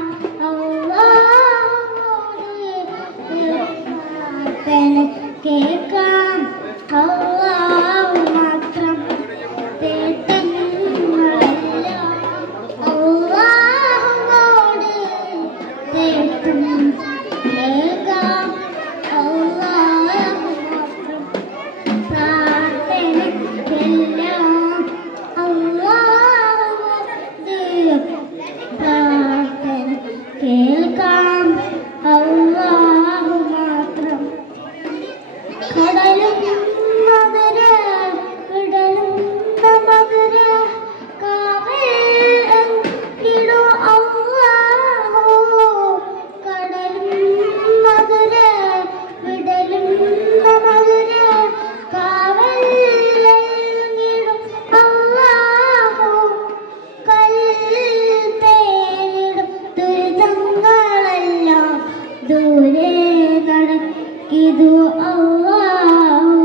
അല്ലാഹുവോട് പ്രാർത്ഥന കേൾക്കാം അല്ലാഹു മാത്രം തേട്ടങ്ങളെല്ലാം അല്ലാഹുവോട് തേട്ടം കേൾക്കാം അല്ലാഹു മാത്രം പ്രാർത്ഥനയ്ക്കെല്ലാം അല്ലാഹുവോട് പ്രാർത്ഥന കേൾക്കാം അല്ലാഹു മാത്രം കടലും മധുര കടലും മധുര കാവൽ ഇടോ അല്ലാഹു കടലും മധുര വിടലും മധുര കാവൽ ഇടും അല്ലാഹു കൽത്തേടും ദുരിതങ്ങളെല്ലാം ദൂരെ നടക്കിതു അല്ലാഹു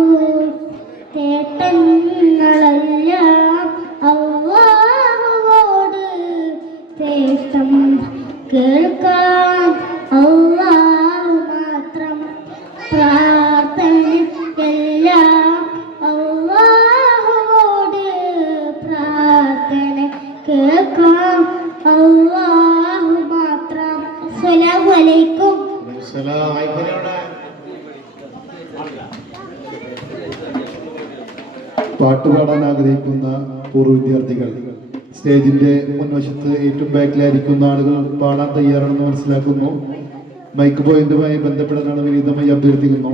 തേട്ടങ്ങളെല്ലാം അല്ലാഹുവോട് തേട്ടം കേൾക്കാം അല്ലാഹു മാത്രം പാട്ട് പാടാൻ ആഗ്രഹിക്കുന്ന പൂർവ്വ വിദ്യാർത്ഥികൾ സ്റ്റേജിന്റെ മുൻവശത്ത് ഏറ്റവും ബാക്കിലായിരിക്കുന്ന ആളുകൾ പാടാൻ തയ്യാറാണെന്ന് മനസ്സിലാക്കുന്നു. മൈക്ക് പോയിന്റുമായി ബന്ധപ്പെടാനാണ് വിനീതമായി അഭ്യർത്ഥിക്കുന്നു.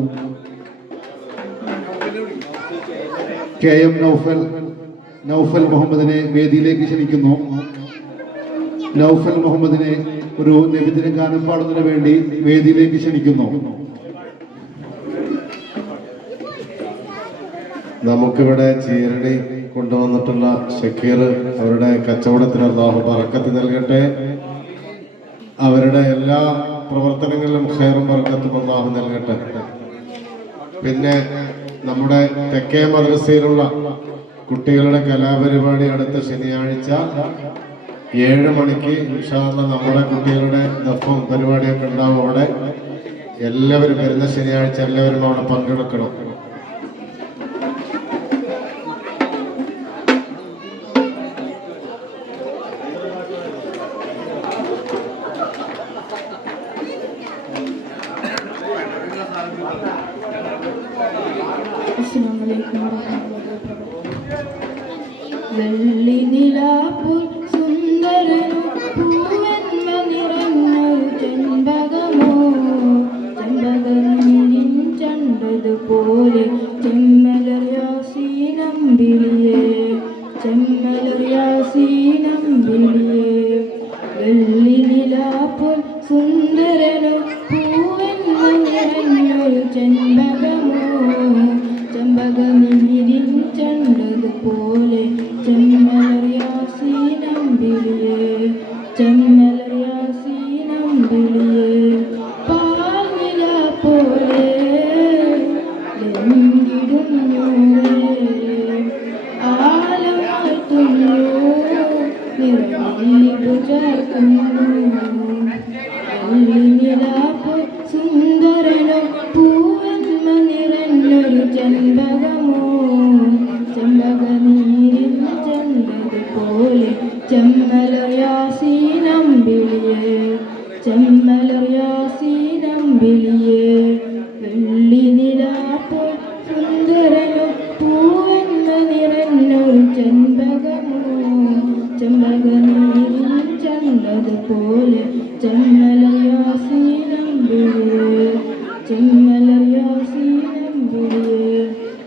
KM നൗഫൽ മുഹമ്മദിനെ വേദിയിലേക്ക് ക്ഷണിക്കുന്നു. നൗഫൽ മുഹമ്മദിനെ ഒരു നബിദിന ഗാനം പാടുന്നതിന് വേണ്ടി വേദിയിലേക്ക് ക്ഷണിക്കുന്നു. നമുക്കിവിടെ ചീരണി കൊണ്ടുവന്നിട്ടുള്ള ഷക്കീർ അവരുടെ കച്ചവടത്തിന് അല്ലാഹു ബറക്കത്ത് നൽകട്ടെ. അവരുടെ എല്ലാ പ്രവർത്തനങ്ങളിലും ഖൈറും ബറക്കത്തും അല്ലാഹു നൽകട്ടെ. പിന്നെ നമ്മുടെ തെക്കേ മദ്രസയിലുള്ള കുട്ടികളുടെ കലാപരിപാടി അടുത്ത ശനിയാഴ്ച 7 മണിക്ക് ഇൻഷാ അല്ലാഹ് നമ്മുടെ കുട്ടികളുടെ ദഫും പരിപാടിയൊക്കെ ഉണ്ടാവും. അവിടെ എല്ലാവരും വരുന്ന ശനിയാഴ്ച എല്ലാവരും അവിടെ പങ്കെടുക്കണം. വെള്ളി നിലാപ്പു സുന്ദരനു പൂവെന്മ നിറഞ്ഞൊരു ചെമ്പകമോ ചെമ്പകനിൻ ചണ്ടതുപോലെ ചെമ്മലർയാസീനമ്പിളിയേ ചെമ്മലർയാസീനമ്പിളിയേ വെള്ളി നിലാപ്പു സുന്ദരനു പൂവെന്മ നിറഞ്ഞൊരു ചെമ്പകമോ ചെമ്പകനിൻ ചണ്ടതുപോലെ ചെമ്മലർയാസീനമ്പിളിയേ ചെമ്മലർയാസീനമ്പിളിയേ പാൽനില പോലെ ലംഘിടുന്നൂരേ ആലമാഴ്ത്തുന്നു നിറഞ്ഞിലിപു ചേർക്കുന്നു വെള്ളിനിലാപ്പു സുന്ദരനോ പൂവെന്മ നിറഞ്ഞൊരു ചെമ്പകമോ ചെമ്പകനീരിൽ ചെണ്ടതുപോലെ ചെമ്മലർയാസീനമ്പിളിയേ ചെമ്മലർയാസീനമ്പിളിയേ വെള്ളി നിലാപ്പോ സുന്ദരനോ പൂവെന്മ നിറഞ്ഞൊരു ചെമ്പകമോ ചെമ്പകനീരിൽ ചെണ്ടതുപോലെ ചെമ്മലർയാസീനമ്പിളിയേ ചെമ്മലർയാസീനമ്പിളിയേ.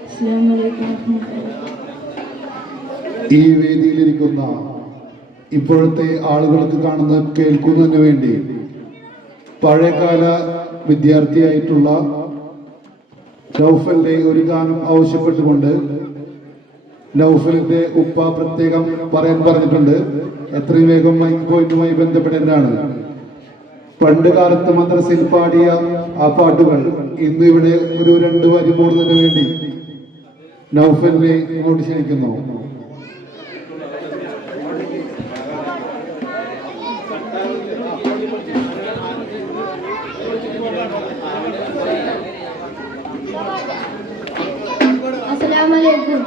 അസ്സലാമു അലൈക്കും. ഈ വേദിയിലിരിക്കുന്ന ഇപ്പോഴത്തെ ആളുകൾക്ക് കേൾക്കുന്നതിന് വേണ്ടി പഴയകാല വിദ്യാർത്ഥിയായിട്ടുള്ള നൗഫലിന്റെ ഒരു ഗാനം ആവശ്യപ്പെട്ടുകൊണ്ട് നൗഫലിന്റെ ഉപ്പ പ്രത്യേകം പറയാൻ പറഞ്ഞിട്ടുണ്ട്. എത്രയും വേഗം മൈക്ക് പോയിന്റുമായി ബന്ധപ്പെടേണ്ടതാണ്. പണ്ട് കാലത്ത് മദ്രസയിൽ പാടിയ ആ പാട്ടുകൾ ഇന്ന് ഇവിടെ ഒരു 2 വരി പോടുന്നതിന് വേണ്ടി നൗഫലിനെ ഇങ്ങോട്ട് ക്ഷണിക്കുന്നു. അസ്സലാമു അലൈക്കും.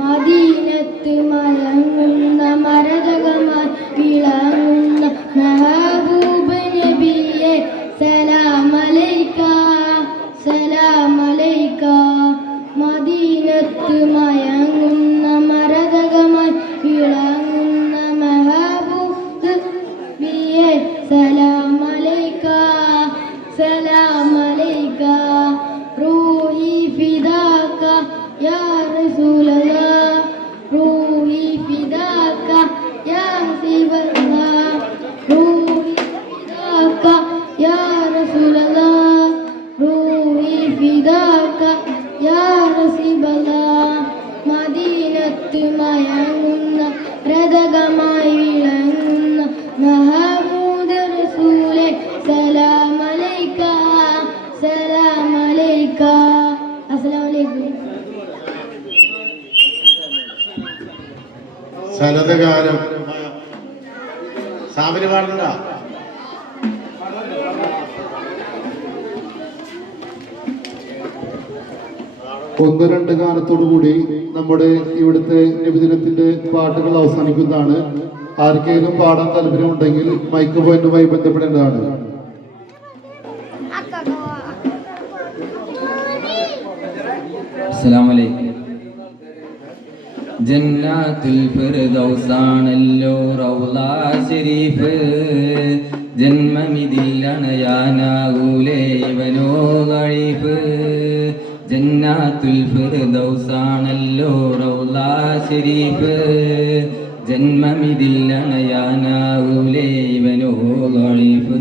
മദീനത്ത് മയങ്ങുന്ന മരതകമായി വിളങ്ങുന്ന മെഹബൂബ് നബിയെ സലാം അലൈക സലാം അലൈക. മദീനത്ത് മയങ്ങുന്ന മരതകമായി വിളങ്ങുന്ന മെഹബൂബ് നബിയെ സലാം അലൈക സലാം അലൈക. റൂഹി ഫിദാക യാ റസൂലല്ലാഹ് റൂഹി ഫിദാക യാ ഹബീബല്ലാഹ് റൂഹി ഫിദാക യാ റസൂലല്ലാഹ് റൂഹി ഫിദാക യാ ഹബീബല്ലാഹ്. മദീനത്ത് മയങ്ങുന്ന രതകമായി വിളങ്ങുന്ന മഹമൂദ് റസൂലേ സലാം അലൈക സലാം അലൈക. അസ്സലാമു അലൈക്കും. സനത് ഗാനം സാബിന് പാടുന്നുണ്ടോ? ഒന്ന് രണ്ട് ഗാനത്തോടുകൂടി നമ്മുടെ ഇവിടുത്തെ നബിദിനത്തിന്റെ പാട്ടുകൾ അവസാനിക്കുന്നതാണ്. ആർക്കെങ്കിലും പാടാൻ താല്പര്യമുണ്ടെങ്കിൽ മൈക്ക് പോയിന്റുമായി ബന്ധപ്പെടേണ്ടതാണ്. അസ്സലാമു അലൈക്കും. ജന്നാത്തുൽ ഫിർദൗസാണല്ലോ റൗള ശരീഫ് ജന്മമിതില്ലണയാനാകൂലേ ഇവനോ ലൈഫ് ജന്നാത്തുൽ ഫിർദൗസാണല്ലോ റൗള ശരീഫ് ജന്മമിതില്ലണയാനാകൂലേ ഇവനോ ലൈഫ്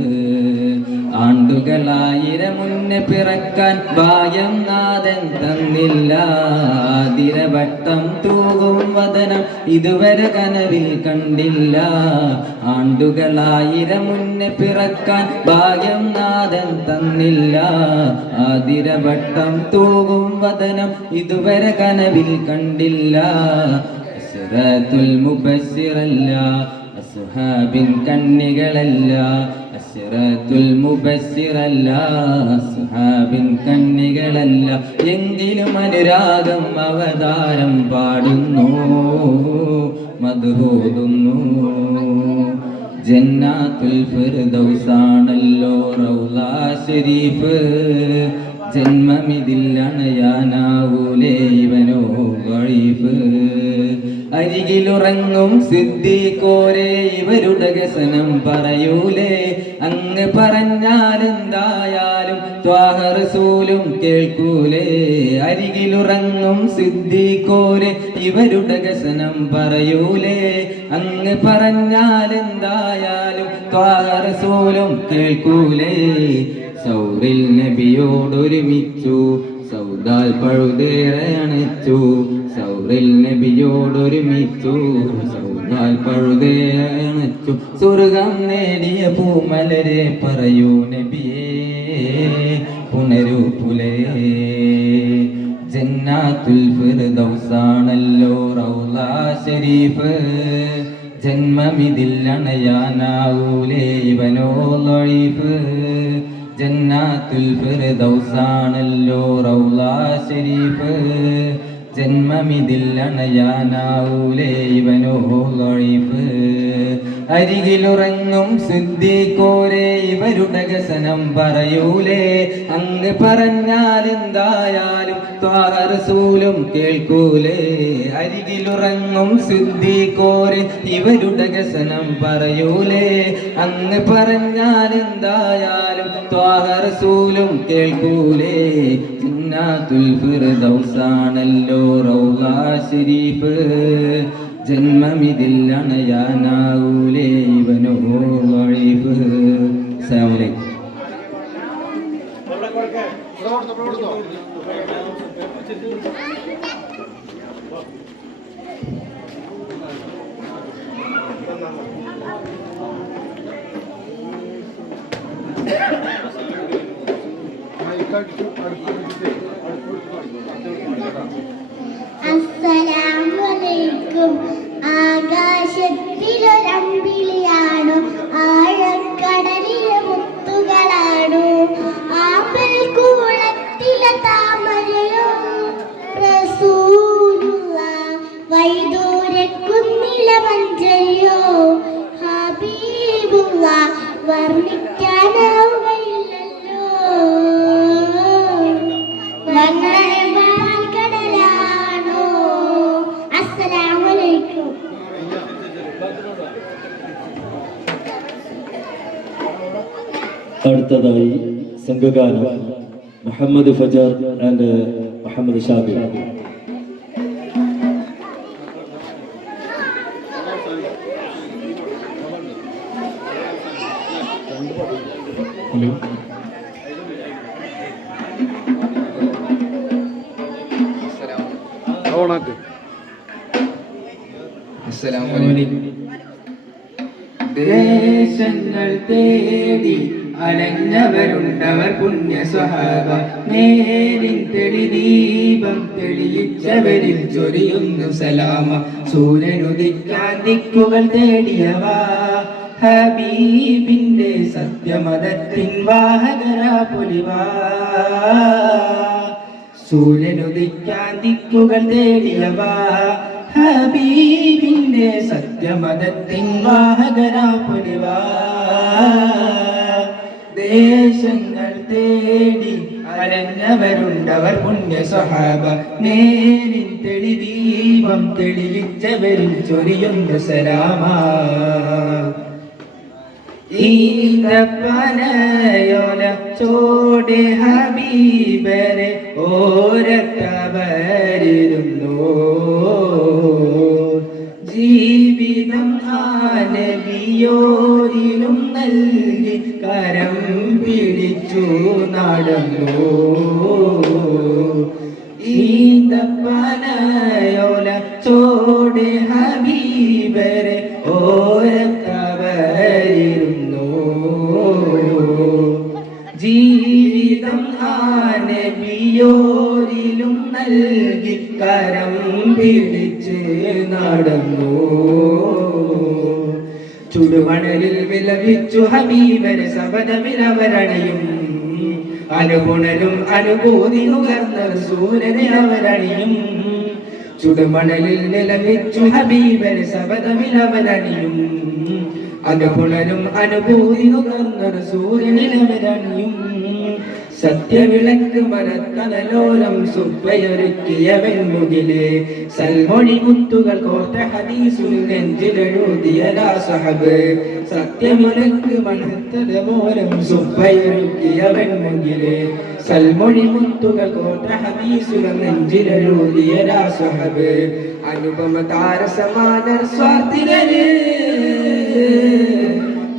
ആണ്ടുകളായിരം മുന്നേ പിറക്കാൻ ഭാഗ്യം നാഥൻ തന്നില്ല ആതിരവട്ടം തൂകും വദനം ഇതുവരെ കനവിൽ കണ്ടില്ല ആണ്ടുകളായിരം മുന്നേ പിറക്കാൻ ഭാഗ്യം നാഥൻ തന്നില്ല ആതിരവട്ടം തൂകും വദനം ഇതുവരെ കനവിൽ കണ്ടില്ല അശ്റത്തുൽ മുബശ്ശിറല്ല അസ്ഹാബിൻ കണ്ണികളല്ല അശ്റത്തുൽ മുബശ്ശിറല്ല അസ്ഹാബിൻ കണ്ണികളല്ല എങ്കിലും അനുരാഗം അവതാരം പാടുന്നു മദ്ഹൂദുന്നു ജന്നാത്തുൽ ഫിർദൗസാണല്ലോ റൗള ശരീഫ് ജന്മമിതില്ലണയാനാവൂലേ ഇവനോ ഗരീഫ് അരികിലുറങ്ങും സിദ്ദീഖോരേ ഇവരുടെ ഗസനം പറയൂലേ അങ്ങ് പറഞ്ഞാലെന്തായാലും ത്വാഹ റസൂലും കേൾക്കൂലേ അരികിലുറങ്ങും സിദ്ദീഖോരേ ഇവരുടെ ഗസനം പറയൂലേ അങ്ങ് പറഞ്ഞാലെന്തായാലും ത്വാഹ റസൂലും കേൾക്കൂലേ സൗറിൽ നബിയോടൊരുമിച്ചു സൗദാൽ പഴുതേറെ അണച്ചു സൗറിൽ നബിയോടൊരുമിച്ചു സൗദാൽ പഴുതേറെ അണച്ചു സ്വർഗം നേടിയ പൂമലരെ പറയൂ നബിയേ പുനരൂ പുലരേ ജന്നാത്തുൽ ഫിർദൗസാണല്ലോ റൗള ശരീഫ് ജന്മമിതില്ലണയാനാവൂലേ ഇവനോ ലൈഫ് ജന്നാത്തുൽ ഫിർദൗസാണല്ലോ റൗള ശരീഫ് ജന്മമിതില്ലണയാനാവൂലേ ഇവനോ ലൈഫ് അരികിലുറങ്ങും സിദ്ദീഖോരേ ഇവരുടെ ഗസനം പറയൂലേ അങ്ങ് പറഞ്ഞാലെന്തായാലും ത്വാഹ റസൂലും കേൾക്കൂലേ അരികിലുറങ്ങും സിദ്ദീഖോരേ ഇവരുടെ ഗസനം പറയൂലേ അങ്ങ് പറഞ്ഞാലെന്തായാലും ത്വാഹ റസൂലും കേൾക്കൂലേ ജന്നാത്തുൽ ഫിർദൗസാണല്ലോ റൗള ശരീഫ് ജന്മമിതില്ലണയാനാവൂലേ ഇവനോ ലൈഫ് അസ്സലാമു അലൈക്കും അസ്സലാമലൈക്കും. ആകാശത്തിലൊരമ്പിളിയാണു ആഴക്കടലിലെ മുത്തുകളാണു ആമ്പൽ കൂളത്തിലെ താമരയോ റസൂലുള്ളാഹ് വൈദൂരക്കുന്നിലെ മഞ്ചരിയോ ഹബീബുള്ളാഹ് വർണ്ണിക്കാനാവുകയില്ലല്ലോ കടലാണോ. അസ്സലാമലൈക്കും. അടുത്തതായി സംഘഗാനം മുഹമ്മദ് ഫജർ ആൻഡ് മുഹമ്മദ് ഷാബി. ദേശങ്ങൾ തേടി അലഞ്ഞവരുണ്ടവർ പുണ്യ സ്വഹാബ നേരിൻ തെളിദീപം തെളിയിച്ചവരിൽ ചൊരിയുന്നു സലാമ സൂര്യനുദിക്കാൻ ദിക്കുകൾ തേടിയവ ഹബീബിന്റെ സത്യമതത്തിൻ വാഹകരാ പൊലിവാ സൂര്യനുദിക്കാൻ ദിക്കുകൾ തേടിയവ ഹബീബിന്റെ സത്യമതത്തിൻ വാഹകരാ പൊലിവാ ദേശങ്ങൾ തേടി അലഞ്ഞവരുണ്ടവർ പുണ്യ സ്വഹാബ നേരിൻ തെളിദീപം ദീപം തെളിയിച്ചവരിൽ ചൊരിയുന്നു സലാമ ഈന്തപ്പനയോല ചോടെ ഹബീബരെ ഓരത്തവരിരുന്നു ജീവിതം ആനബിയോരിലും നൽകി കരം പിടിച്ചു നടന്നു ഈന്തപ്പനയോല ചോടെ ഹബീബരെ ഓരത്തവരിരുന്നു ജീവിതം ആനബിയോരിലും നൽകി കരം പിടിച്ച് നടന്നു ചുടുമണലിൽ വിലപിച്ചു ഹബീബരെ സബദമിലവരണിയും അനുപുണരും അനുഭൂതി നുകർന്ന സൂര്യനെ അവരണിയും ചുടുമണലിൽ നിലവിച്ചു ഹബീബരെ സബദമിലവരണിയും അനുപുണരും അനുഭൂതി നുകർന്ന സൂര്യനിൽ അവരണിയും സത്യവിളക്ക് മരത്തനലോലം സുബ്ബയൊരുക്കിയ വെൺമുകിലെ സൽമൊഴി മുത്തുകൾ കോർത്ത ഹദീസുൽ നെഞ്ചിലെഴുതിയ സഹബ് സത്യവിളക്ക് മരത്തനലോലം സുബ്ബയൊരുക്കിയ വെൺമുകിലെ സൽമൊഴി മുത്തുകൾ കോർത്ത ഹദീസുൽ നെഞ്ചിലെഴുതിയ സഹബ് അനുപമ താരസമാനർ സ്വാർത്ഥികര്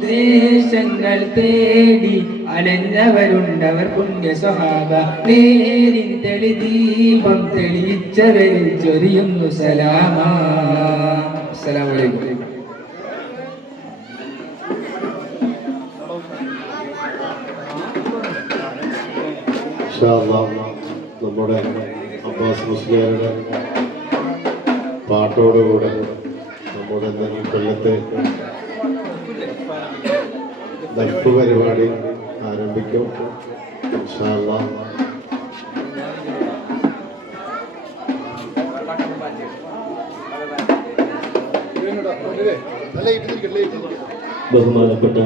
ദേശങ്ങൾ തേടി അലഞ്ഞവരുണ്ടവർ പുണ്യ സ്വഹാബ നേരിൻ തെളി ദീപം തെളിയിച്ചവരിൽ ചൊരിയുന്നു സലാമ അസ്സലാമു അലൈക്കും നമ്മുടെ അബ്ബാസ് മുസ്ലിയാരുടെ പാട്ടോടുകൂടെ നമ്മുടെ ഈ കൊല്ലത്തെ ദഫ് പരിപാടി ആരംഭിക്കും. ഇൻഷാ അല്ലാഹ് ബഹുമാനപ്പെട്ട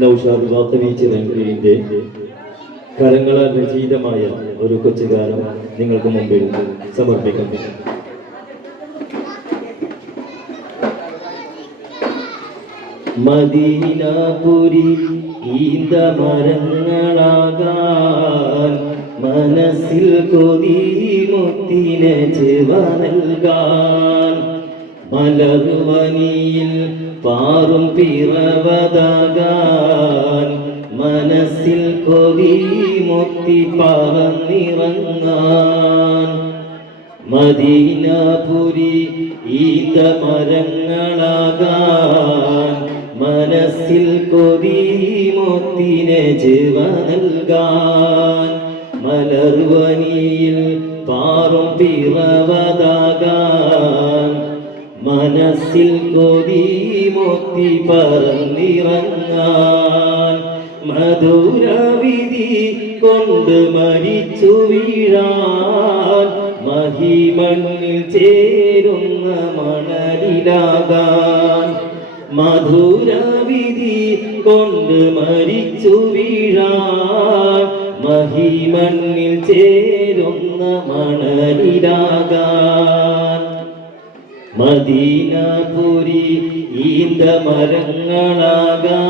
നൗഷാദ് വാത്തവി ചിറങ്കിന്റെ കരങ്ങളാൽ രചിതമായ ഒരു കൊച്ചുകാരം നിങ്ങൾക്ക് മുമ്പിൽ സമർപ്പിക്കുന്നു. മദീനാപുരി ഈന്ത മരങ്ങളാകാൻ മനസ്സിൽ കൊതി മുത്തിനെ ചെവ നൽകാൻ മലർവനിയിൽ പാറും പിറവതാകാൻ മനസ്സിൽ കൊതി മുത്തി പറന്നിറങ്ങാൻ മദീനാപുരി ഈന്ത മരങ്ങളാകാൻ മനസ്സിൽ കൊതി മുത്തിനെ ചെവ നൽകാൻ മലർവനിയിൽ പാറും പിറവതാകാൻ മനസ്സിൽ കൊതി മുത്തി പറന്നിറങ്ങാൻ മധുരവിധി കൊണ്ട് മരിച്ചു വീഴാൻ മഹിമണ്ണിൽ ചേരുന്ന മണലിലാകാൻ മധുരവിധി കൊണ്ട് മരിച്ചു വീഴാൻ മഹിമണ്ണിൽ ചേരുന്ന മണലിലാകാൻ മദീനാപുരി ഈന്ത മരങ്ങളാകാൻ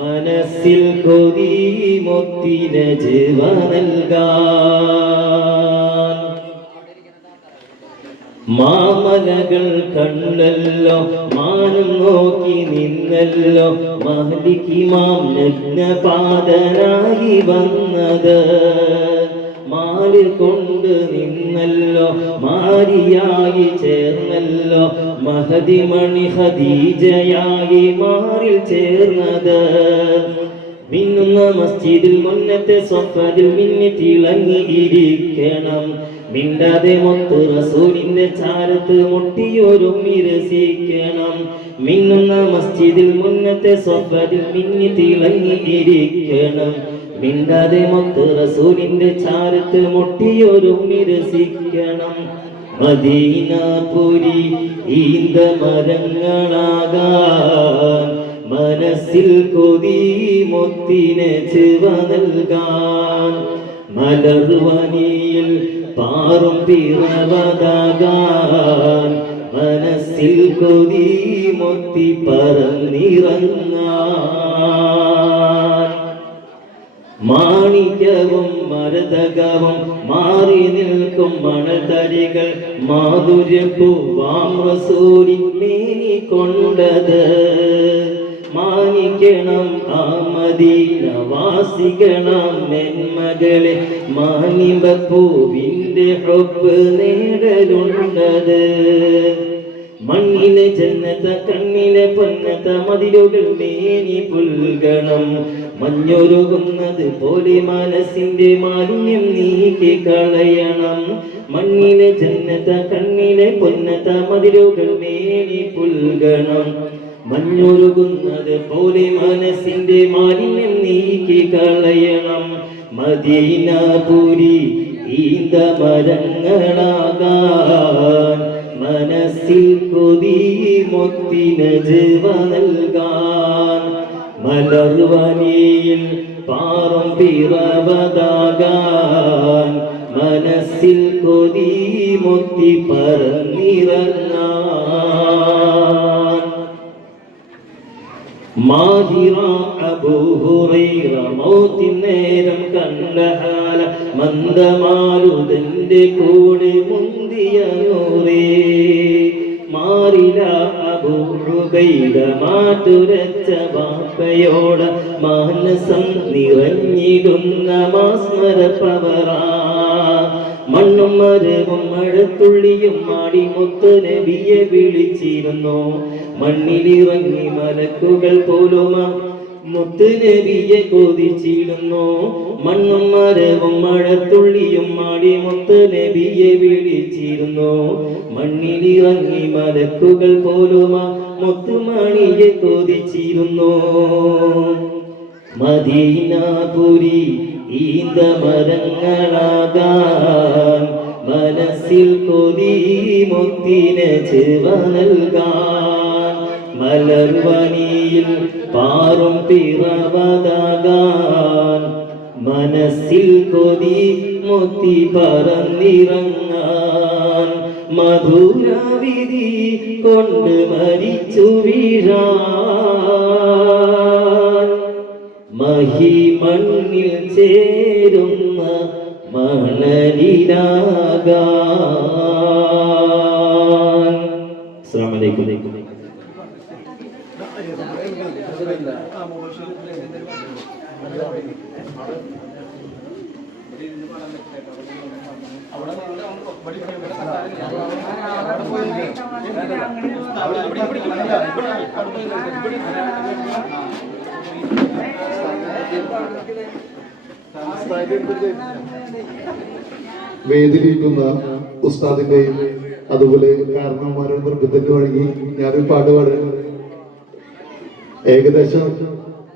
മനസ്സിൽ കൊതി മുത്തിനെ ചെവ നൽകാൻ മാമലകൾ കണ്ടല്ലോ മാനം നോക്കി നിന്നല്ലോ മഹദിക്കിമാം നഗ്നപാദനായി വന്നത് മാലിൽ കൊണ്ട് നിന്നല്ലോ മാരിയായി ചേർന്നല്ലോ മഹദിമണി ഖദീജയായി മാറിൽ ചേർന്നത് മിന്നുന്ന മസ്ജിദിൽ മുന്നത്തെ സ്വഫദിൽ മിന്നി തിളങ്ങിയിരിക്കണം മിണ്ടാതെ മൊത്ത് റസൂലിന്റെ ചാരത്ത് മുട്ടിയൊരുമ്മി രസിക്കണം മിന്നുന്ന മസ്ജിദിൽ മുന്നത്തെ സ്വഫദിൽ മിന്നി തിളങ്ങിയിരിക്കണം മിണ്ടാതെ മൊത്ത് റസൂലിന്റെ ചാരത്ത് മുട്ടിയൊരുമ്മി രസിക്കണം മദീനാപുരി ഈന്ത മരങ്ങളാകാൻ മനസ്സിൽ കൊതി മുത്തിനെ ചെവ നൽകാൻ മലർവനിയിൽ പാറും പിറവതാകാൻ മനസ്സിൽ കൊതി മൊത്തി പറന്നിറങ്ങാൻ മാണിക്യവും മരതകവും മാറി നിൽക്കും മണൽ തരികൾ മാധുര്യപ്പൂവാം റസൂലിൻ മേനി കൊണ്ടത് മാനിക്കണം ആ മദീനവാസിക്കണം മെന്മകളെ മാനിമ്പൂവിൻ്റെ ഹുബ്ബ് നേടലുണ്ടത് മണ്ണിലെ ജന്നത കണ്ണിലെ പൊന്നത മതിലുകൾ മേനി പുൽകണം മഞ്ഞൊരുകുന്നത് പോലെ മനസ്സിന്റെ മാലിന്യം നീക്കി കളയണം മണ്ണിലെ ജന്നത കണ്ണിലെ പൊന്നത മതിലുകൾ മേനി പുൽകണം മഞ്ഞൊരുകുന്നത് പോലെ മനസ്സിന്റെ മാലിന്യം നീക്കി കളയണം മദീനപുരി ഈന്ത മരങ്ങളാകാൻ മനസ്സിൽ കൊതി മൊത്തിന് ജീവ നൽകാൻ മലർവനിയിൽ പാറും പിറവതാകാൻ മനസ്സിൽ കൊതി മൊത്തി പറന്നിറങ്ങാൻ മാഹിറ അബൂ ഹുറൈറ മൗത്തിൻ നേരം കണ്ട ഹാല മന്ദമാരുതന്റെ കൂടെ മുന്തിയ നൂറേ മാറില അബൂ ഉബൈദ മാറ്റുരച്ച വാപ്പയോട് മാനസം നിറഞ്ഞിടുന്ന മാസ്മര പവറാ മണ്ണും മരവും മഴത്തുള്ളിയും മാടി മുത്ത് നബിയെ വിളിച്ചിരുന്നു മണ്ണിലിറങ്ങി മലക്കുകൾ പോലും മുത്ത് നബിയെ കൊതിച്ചിടുന്നു മണ്ണും മരവും മഴത്തുള്ളിയും മാടി മുത്ത് നബിയെ വിളിച്ചിരുന്നു മണ്ണിലിറങ്ങി മലക്കുകൾ പോലും മുത്തുമണിയെ കൊതിച്ചിരുന്നു മദീനപുരി ഈന്ത മരങ്ങളാകാൻ മനസ്സിൽ കൊതി മുത്തിന് ജീവ നൽകാൻ മലർവനിയിൽ പാറും പിറവതാകാൻ മനസ്സിൽ കൊതി മുത്തി പറന്നിറങ്ങാൻ മധുരവിധി കൊണ്ട് മരിച്ചു വീഴാൻ മഹിമണ്ണിൽ ചേരുന്ന മണലിലാകാൻ. അസ്സലാമു അലൈക്കും. വേദിയിലിരിക്കുന്ന ഉസ്താദിന്റെയും അതുപോലെ കാരണവന്മാരുടെ നിർബന്ധത്തിന് വഴങ്ങി ഞാനൊരു പാട്ട് പാടുന്നത് ഏകദേശം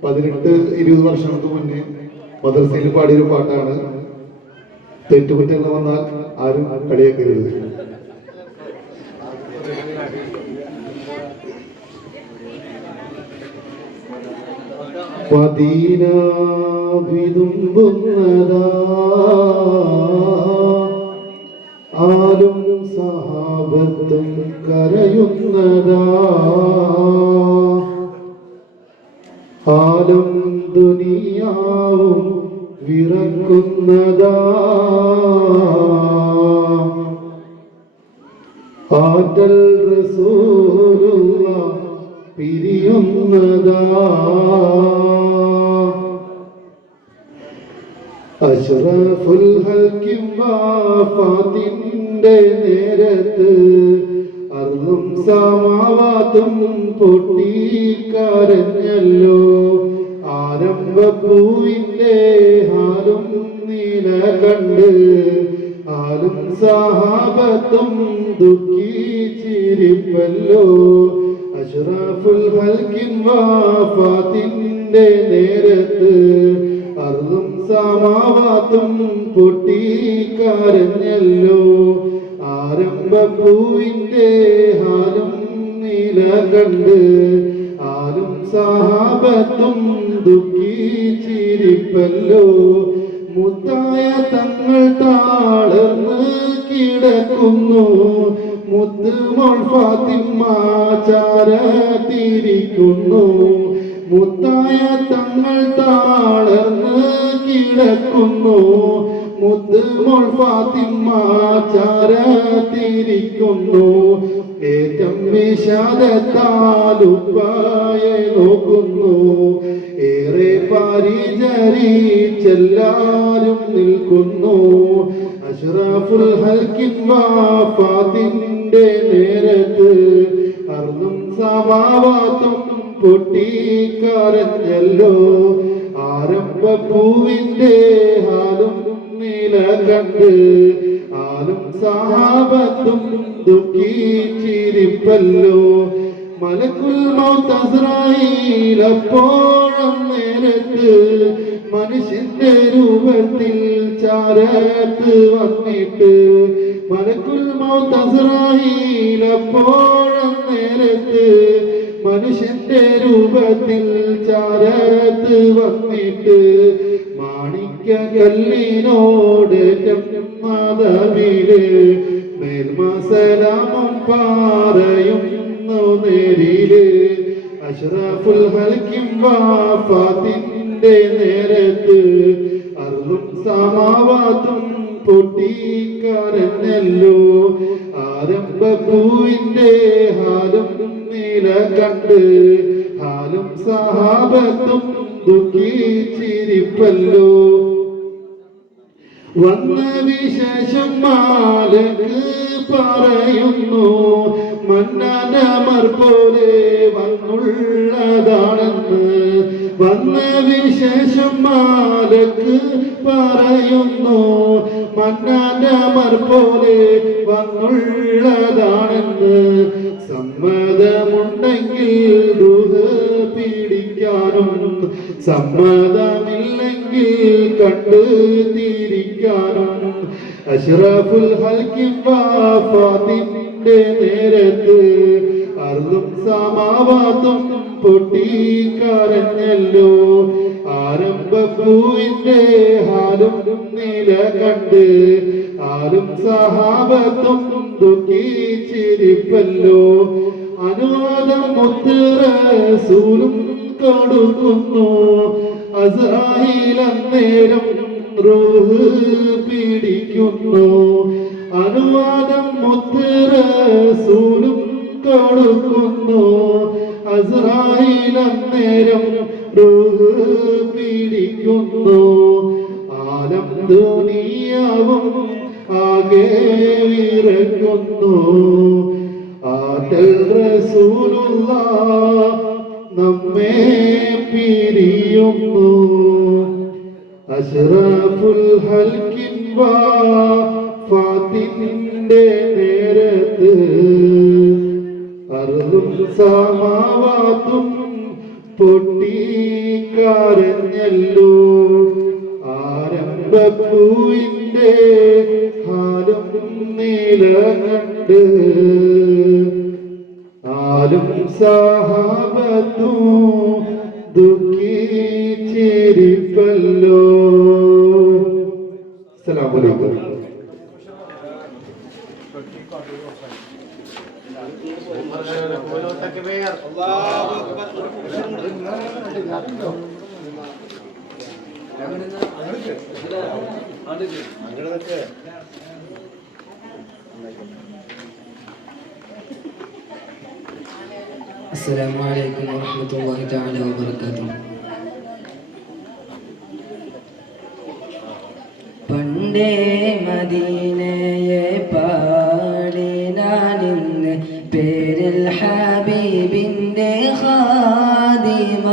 18-20 വർഷങ്ങൾക്ക് മുന്നേ മദ്രസയിൽ പാടിയൊരു പാട്ടാണ്. തെറ്റുകുറ്റെന്ന് വന്നാൽ ആരും കളിയാക്കരുത്. മദീന വിതുമ്പുന്നതാ ആലും സഹാബത്തും കരയുന്നതാ ആലും ദുനിയാവും വിറക്കുന്നതാ ആറ്റൽ റസൂലുള്ള പിരിയുന്നതാ അഷ്റഫുൽ ഹൽക്കി വഫാത്തിന്റെ നേരത്ത് അർളും സമാവാത്തും പൊട്ടിക്കരഞ്ഞല്ലോ. ആരംഭപ്പൂവിന്റെ ഹാലും നീല കണ്ട് ആലും സഹാബത്തും ദുഃഖിച്ചിരിപ്പല്ലോ. അഷ്റഫുൽ ഹൽക്കി വഫാത്തിന്റെ നേരത്ത് അർളും സമാവാത്തും പൊട്ടിക്കരഞ്ഞല്ലോ. ആരംഭപ്പൂവിന്റെ ഹാലും നീല കണ്ട് ആലും സഹാബത്തും ദുഃഖിച്ചിരിപ്പല്ലോ. മുത്തായ തങ്ങൾ താളർന്ന് കിടക്കുന്നു മുത്തുമോൾ ഫാത്തിമ ചാരത്തിരിക്കുന്നു മുത്തായ തങ്ങൾ താളർന്ന് കിടക്കുന്നു മുത്തുമോൾ ഫാത്തിമ ചാരത്തിരിക്കുന്നു ഏറ്റം വിഷാദത്താലുപ്പായെ നോക്കുന്നു ഏറെ പരിചരിച്ചെല്ലാരും നിൽക്കുന്നു അഷ്റഫുൽ ഹൽക്കിൻ വഫാത്തിന്റെ നേരത്ത് അർന്നും സമാവാത്തും പൊട്ടിക്കരഞ്ഞല്ലോ ആരംഭപ്പൂവിന്റെ ഹാലും നില കണ്ട് ആലും സഹാബത്തും ദുഃഖിച്ചിരിപ്പല്ലോ മലക്കുൽ മൗത്ത് അസ്രായീൽ അപ്പോഴും നേരത്ത് മനുഷ്യന്റെ രൂപത്തിൽ ചാരത്ത് വന്നിട്ട് മലക്കുൽ മൗത്ത് അസ്രായീൽ അപ്പോഴും നേരത്ത് മനുഷ്യന്റെ രൂപത്തിൽ ചാരത്ത് വന്നിട്ട് മാണിക്യ കല്ലിനോട് മാധവില് മേൽമസലാമം പറയുന്നു നേരില് അഷ്റഫുൽ ഹൽക്കിൻ വഫാത്തിന്റെ നേരത്ത് അർളും സമാവാത്തും പൊട്ടിക്കരഞ്ഞല്ലോ ആരംഭപ്പൂവിന്റെ ഹാലും നില കണ്ട് ഹാലും സഹാബത്തും ദുഃഖിച്ചിരിപ്പല്ലോ വന്ന വിശേഷം മാലക്ക് പറയുന്നു മന്നാനമർ പോലെ വന്നുള്ളതാണെന്ന് വന്ന വിശേഷം മാലക്ക് പറയുന്നു മന്നാനമർ പോലെ വന്നുള്ളതാണെന്ന് സമ്മതമുണ്ടെങ്കിൽ ദൂത് പീഡിക്കാനും സമ്മതമില്ലെങ്കിൽ കണ്ടു തീരിക്കാനും അഷ്റഫുൽ ഹൽക്കിൻ വഫാത്തിന്റെ നേരത്ത് അർളും സമാവാത്തും പൊട്ടിക്കരഞ്ഞല്ലോ ആരംഭപ്പൂവിന്റെ ഹാലും നില കണ്ട് ആരും സഹാബത്തും ദുഃഖിച്ചിരിപ്പല്ലോ അനുവാദം മുത്ത് റസൂലും കൊടുക്കുന്നു അസ്രായീൽ അന്നേരം റൂഹ് പിടിക്കുന്നു അനുവാദം മുത്ത് റസൂലും കൊടുക്കുന്നു അസ്രായീൽ അന്നേരം റൂഹ് പിടിക്കുന്നു ആലം ദുനിയാവും ആകെ വിറക്കുന്നു ആറ്റൽ റസൂലുള്ളാഹ് നമ്മെ പിരിയുന്നു അഷ്റഫുൽ ഹൽക്കിൻ വഫാത്തിന്റെ നേരത്ത് അർളും സമാവാത്തും പൊട്ടിക്കരഞ്ഞല്ലോ ആരംഭപ്പൂവിന്റെ ഹാലും നില കണ്ട് ആലും സഹാബത്തും ദുഃഖിച്ചിരിപ്പല്ലോ. അസ്സലാമു അലൈക്കും. അസ്സലാമു അലൈക്കും വറഹ്മത്തുള്ളാഹി തആല വബറകാതുഹു. പണ്ടേ മദീനയെ പാടി നാനിന്ന് പേരിൽ ഹബീബിൻ്റെ ഖാദിമ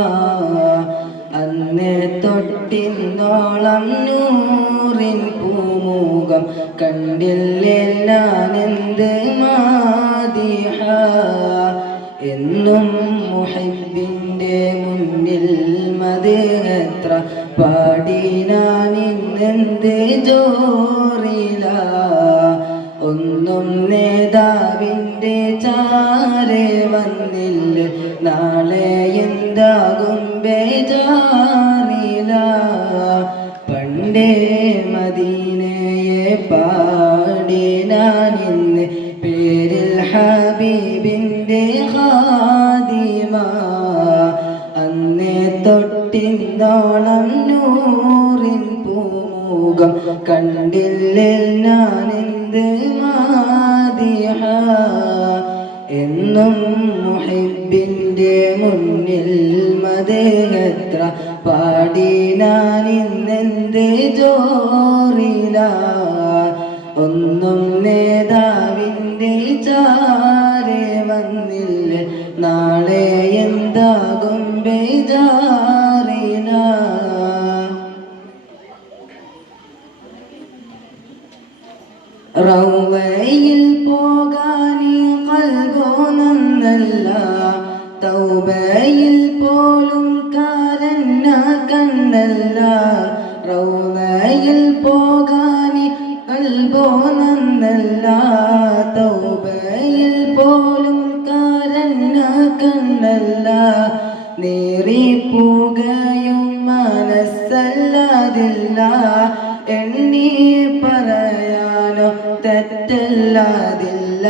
അന്ന് തൊട്ടിന്നോളം നൂറിൻ പൂമുഖം കണ്ടില്ലേ ഞാനെന്ത് മാദിഹ എന്നും മുഹബ്ബിൻ്റെ മുന്നിൽ മദ്ഹെത്ര പാടി ഞാനിന്നെന്ത് ജോറില ഒന്നും നേതാവിൻ്റെ ചാരെ വന്നില്ല നാളെ എന്താകും ബേജാറില പണ്ടേ പാടി ഞാനിന്ന് പേരിൽ ഹബീബിൻ്റെ ഖാദിമ അന്നേ തൊട്ടിന്നോളം നൂറിൻ പൂമുഖം കണ്ടില്ലേ ഞാനെന്ത് മാദിഹ എന്നും മുഹിബിൻ്റെ മുന്നിൽ മദഹെത്ര പാടി ഞാനിന്നെന്ത് ജോറില ഒന്നും നേതാവിൻ്റെ ചാരെ വന്നില്ല നാളെ എന്താകും ബേജാറില റൗവയിൽ പോകാനി ഖൽബോ നന്നല്ല തൗബയിൽ പോലും കാലന്ന കണ്ണല്ല റൗവയിൽ പോകാനി ഖൽബോ നന്നല്ല തൗബയിൽ പോലും കാലന്ന കണ്ണല്ല നീറിപ്പുകയും മനസ്സല്ലാതില്ല എണ്ണി പറയാനോ തെറ്റല്ലാതില്ല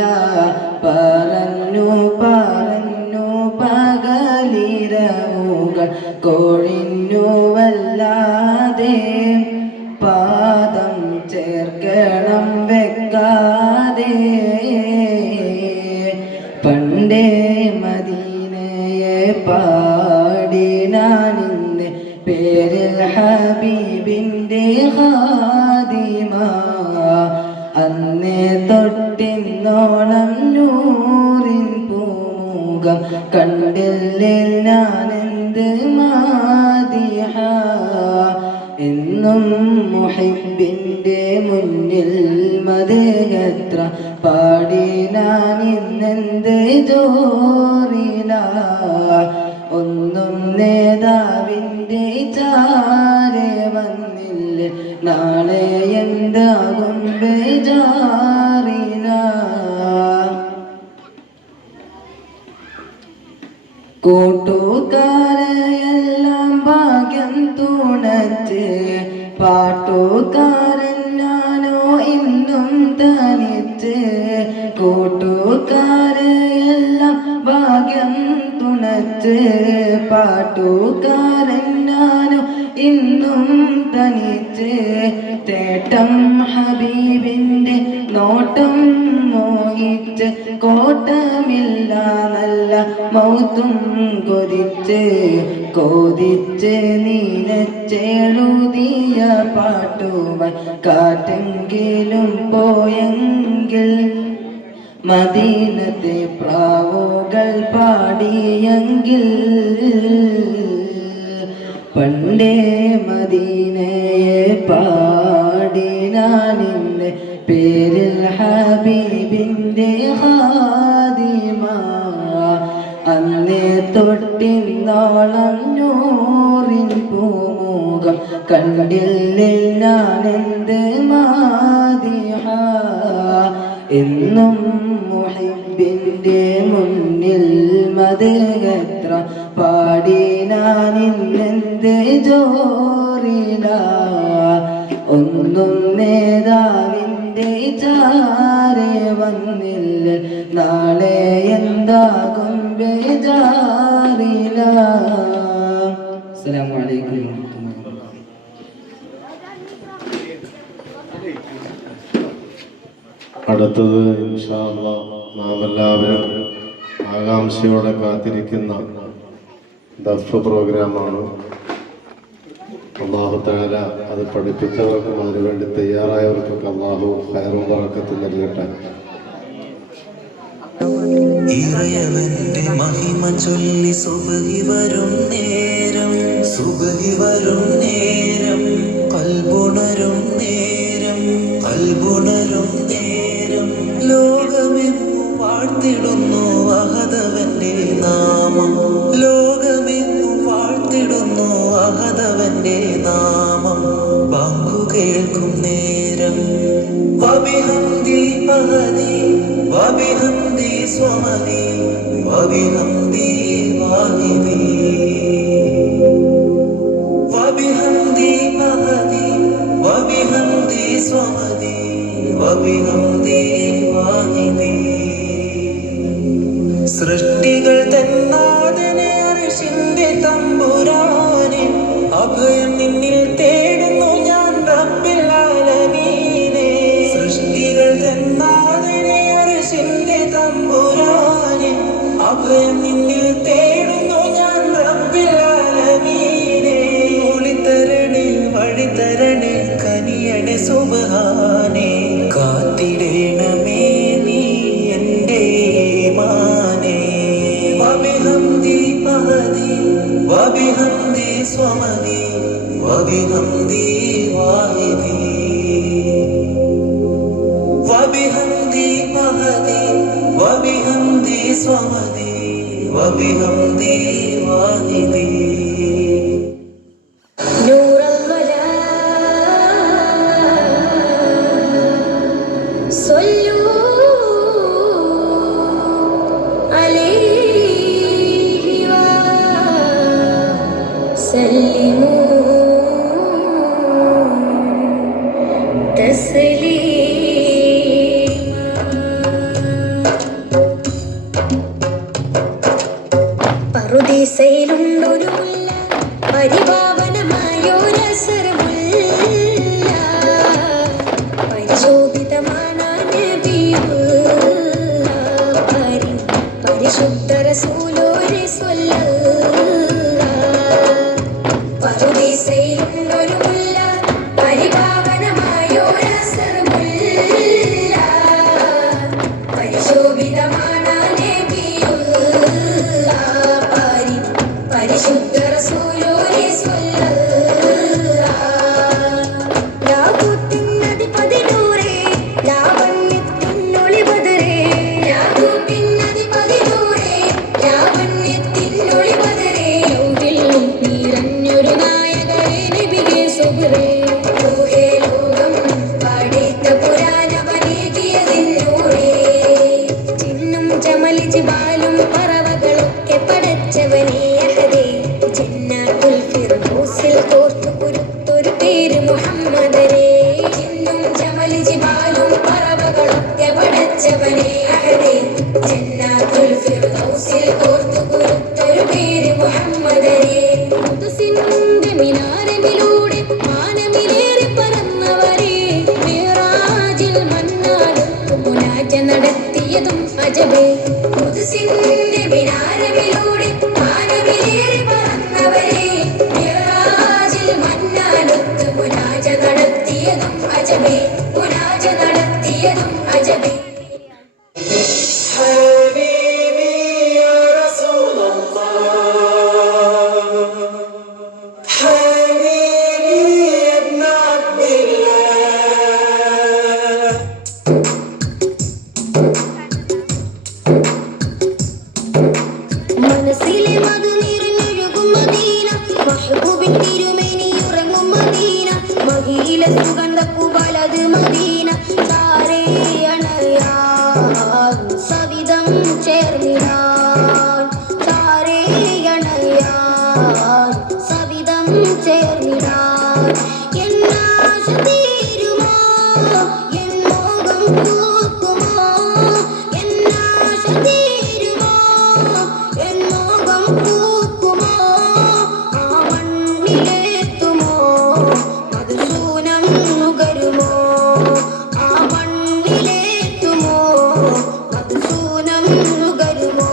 പറഞ്ഞു പറഞ്ഞു പകലിരവുകൾ കൊഴിഞ്ഞുവല്ലാതെ പാദം ചേർക്കണം വെക്കാതെ പണ്ടേ മദീനയെ പാടി ഞാനിന്ന് പേരിൽ ഹബീബിൻ്റെ ഖാദിമ അന്നേ തൊട്ടിന്നോളം നൂറിൻ പൂമുഖം കണ്ടില്ലേ ഞാനെന്ത് മാദിഹ എന്നും മുഹിബിൻ്റെ മുന്നിൽ മദഹെത്ര പാടി ഞാനിന്നെന്ത് ജോറില ഒന്നും നേതാവിൻ്റെ ചാരെ വന്നില്ല നാളെ എന്താകും ബേജാറില കൂട്ടുകാരെയെല്ലാം ഭാഗ്യം തുണച്ച് പാട്ടുകാരൻ ഞാനോ ഇന്നും തനിച്ച് കൂട്ടുകാരെയെല്ലാം ഭാഗ്യം തുണച്ച് പാട്ടുകാരൻ ഞാനോ ഇന്നും തനിച്ച് തേട്ടം ഹബീബിൻ്റെ നോട്ടം മോഹിച്ച് കോട്ടമില്ല നല്ല മൗത്തും കൊതിച്ച് നീനച്ചെഴുതിയ പാട്ടുമായി കാറ്റെങ്കിലും പോയെങ്കിൽ മദീനത്തെ പ്രാവുകൾ പാടിയെങ്കിൽ പണ്ടേ മദീനയെ പാടി ഞാനിന്ന് പേരിൽ ഹബീബിൻ്റെ ഖാദിമ അന്നേ തൊട്ടിന്നോളം നൂറിൻ പൂമുഖം കണ്ടില്ലേ ഞാനെന്ത് മാദിഹ എന്നും മുഹിബിൻ്റെ മുന്നിൽ മദഹെത്ര പാടി ഞാനിന്നെന്ത് ജോറില ഒന്നും നേതാവിൻ്റെ ചാരെ വന്നില്ല നാളെ എന്താകും ബേജാറില അസ്സലാമു അലൈക്കും അടുത്തത് ഇൻഷാ അല്ലാഹ് നാം എല്ലാവരും ആകാംക്ഷയോടെ കാത്തിരിക്കുന്ന ദഫ് പ്രോഗ്രാമാണ്. അല്ലാഹു തആല അത് പഠിപ്പിച്ചവർക്കും അതിനുവേണ്ടി തയ്യാറായവർക്കൊക്കെ അല്ലാഹു ഖൈറും ബറക്കത്തും നൽകട്ടെ. ഇറയവന്റെ മഹിമ ചൊല്ലി സുബഹി വരും നേരം കൽബുണരും നേരം ലോകമെങ്ങു വാഴ്ത്തിടുന്നു അഹദവന്റെ നാമം ലോകമെങ്ങു വാഴ്ത്തിടുന്നു അഹദവന്റെ നാമം ബാങ്കു കേൾക്കും നേരം വബിഹംദി അഹദി വബിഹംദി സ്വമദി വബിഹംദി വാഹിദി വബിഹംദി അഹദി വബിഹംദി സ്വമദി വബിഹംദി വാഹിദി. സൃഷ്ടികൾ തന്നാഥനെ അർശിന്റെ തമ്പുരാനെ, അഭയം നിന്നിൽ തേടുന്നു ഞാൻ റബ്ബിൽ ആലമീനെ. സൃഷ്ടികൾ തന്നാഥനെ അർശിന്റെ തമ്പുരാനെ, അഭയം നിന്നിൽ തേടുന്നു ഞാൻ റബ്ബിൽ ആലമീനെ. ഒളിതരണേ വഴിതരണേ കനിയണേ സുബ്ഹാനേ, കാത്തിടേണമേ നീ എൻ്റെ ഈമാനേ. വബിഹംദി മഹദി വബിഹംദി സ്വമദി വബിഹംദി വാഹിദി. വബിഹംദി മഹദി വബിഹംദി സ്വമദി വബിഹംദി വാഹിദി. പറുദീസയിലുണ്ടൊരു മുല്ല, പരിപാവനമായൊരസരമുല്ല, പരിശോഭിതമാണ് നബിയുള്ള, പരിശുദ്ധ റസൂലോരെ സ്വല്ലല്ലാഹ്. പറുദീസയിലുണ്ടൊരു മുല്ല, പരിപാവനമായൊരസരമുല്ല, പരിശോഭിതമാണ് നബിയുള്ള, പരിശുദ്ധ റസൂലോരെ സ്വല്ലല്ലാഹ്. ലാഹൂത്തിൻ അധിപതി നൂറേ, ലാവണ്യത്തിനൊളി ബദരേ, ലാഹൂത്തിൻ അധിപതി നൂറേ, ലാവണ്യത്തിനൊളി ബദരേ, ലൗഹിൽ നിറഞ്ഞൊരു നായകരേ നബിയേ സുബ്രേ, റൂഹേ ലോകം പഠിത്ത പുരാണവനേകിയതിന്നൂറേ, ചിന്നും ജമൽ ജിബാലും പറവകളൊക്കെ പടച്ചവനേ അഹദേ, ജന്നത്തുൽ ഫിർദൗസിൽ കോർത്തു കുരുത്തൊരു പേര് മുഹമ്മദരേ, ചിന്നും ജമൽ ജിബാലും പറവകളൊക്കെ പടച്ചവനേ അഹദേ, ജന്നത്തുൽ ഫിർദൗസിൽ കോർത്തു കുരുത്തൊരു പേര് മുഹമ്മദരേ. ഖുദ്സിന്റെ മിനാരമിലൂടെ മാനമിലേറി പറന്നവരേ, മിറാജിൽ മന്നാടും മുനാജ നടത്തിയതും അജബേ. ഖുദ്സിന്റെ മിനാരമിലൂടെ മാനമിലേറി പറന്നവരേ, മിറാജിൽ മന്നാടും മുനാജ നടത്തിയതും അജബേ, മുനാജ നടത്തിയതും അജബേ. ഹബീബി യാ റസൂലല്ലാഹ്, ഹബീബി ഇബ്ന അബ്ദില്ലാഹ്. മനസ്സിലെ മധു നിറഞ്ഞൊഴുകും മദീന, മഹ്ബൂബിൻ തിരുമേനി ഉറങ്ങും മദീന, മഹിയിലെ സുഗന്ധപ്പൂവലത് മദീന, ചാരേ അണയാൻ സവിധം ചേർന്നിടാൻ, ചാരേ അണയാൻ സവിധം ചേർന്നിടാൻ. എന്നാശ തീരുമോ, എൻ മോഹം പൂക്കുമോ, എന്നാശ തീരുമോ, എൻ മോഹം പൂക്കുമോ, ആ മണ്ണിലെത്തുമോ, മധുസൂനം നുകരുമോ, ആ മണ്ണിലെത്തുമോ, മധുസൂനം നുകരുമോ.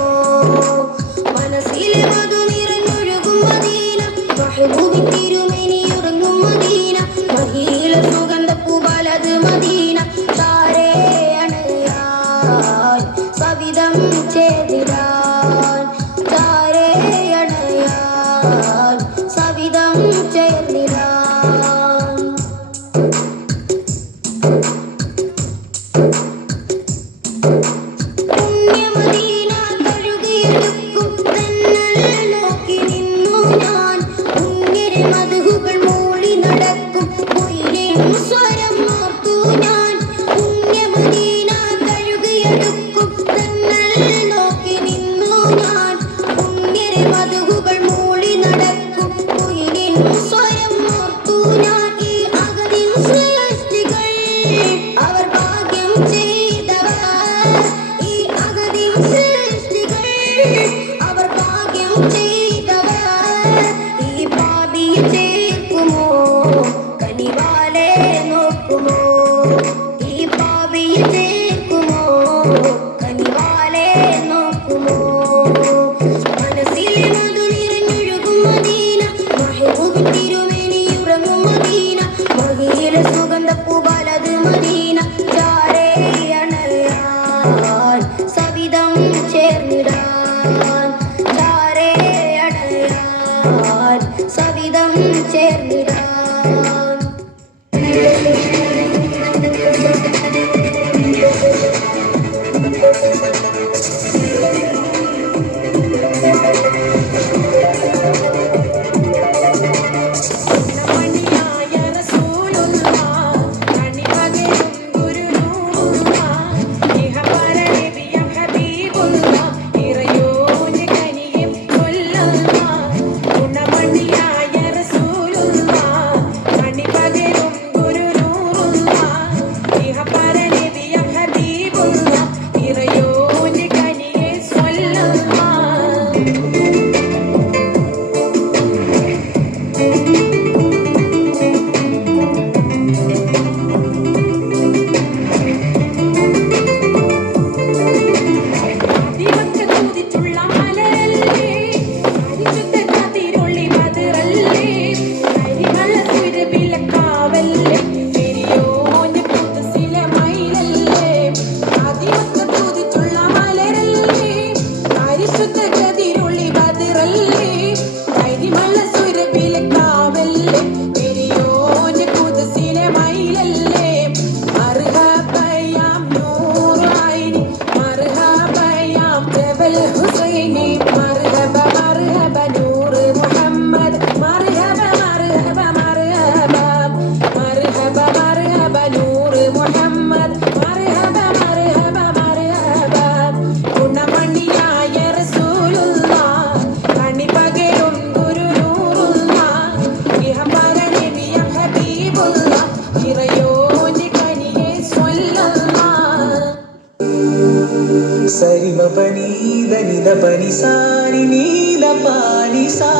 സരിമ പനീത നിത പനി സാരി നീല പാനി സാ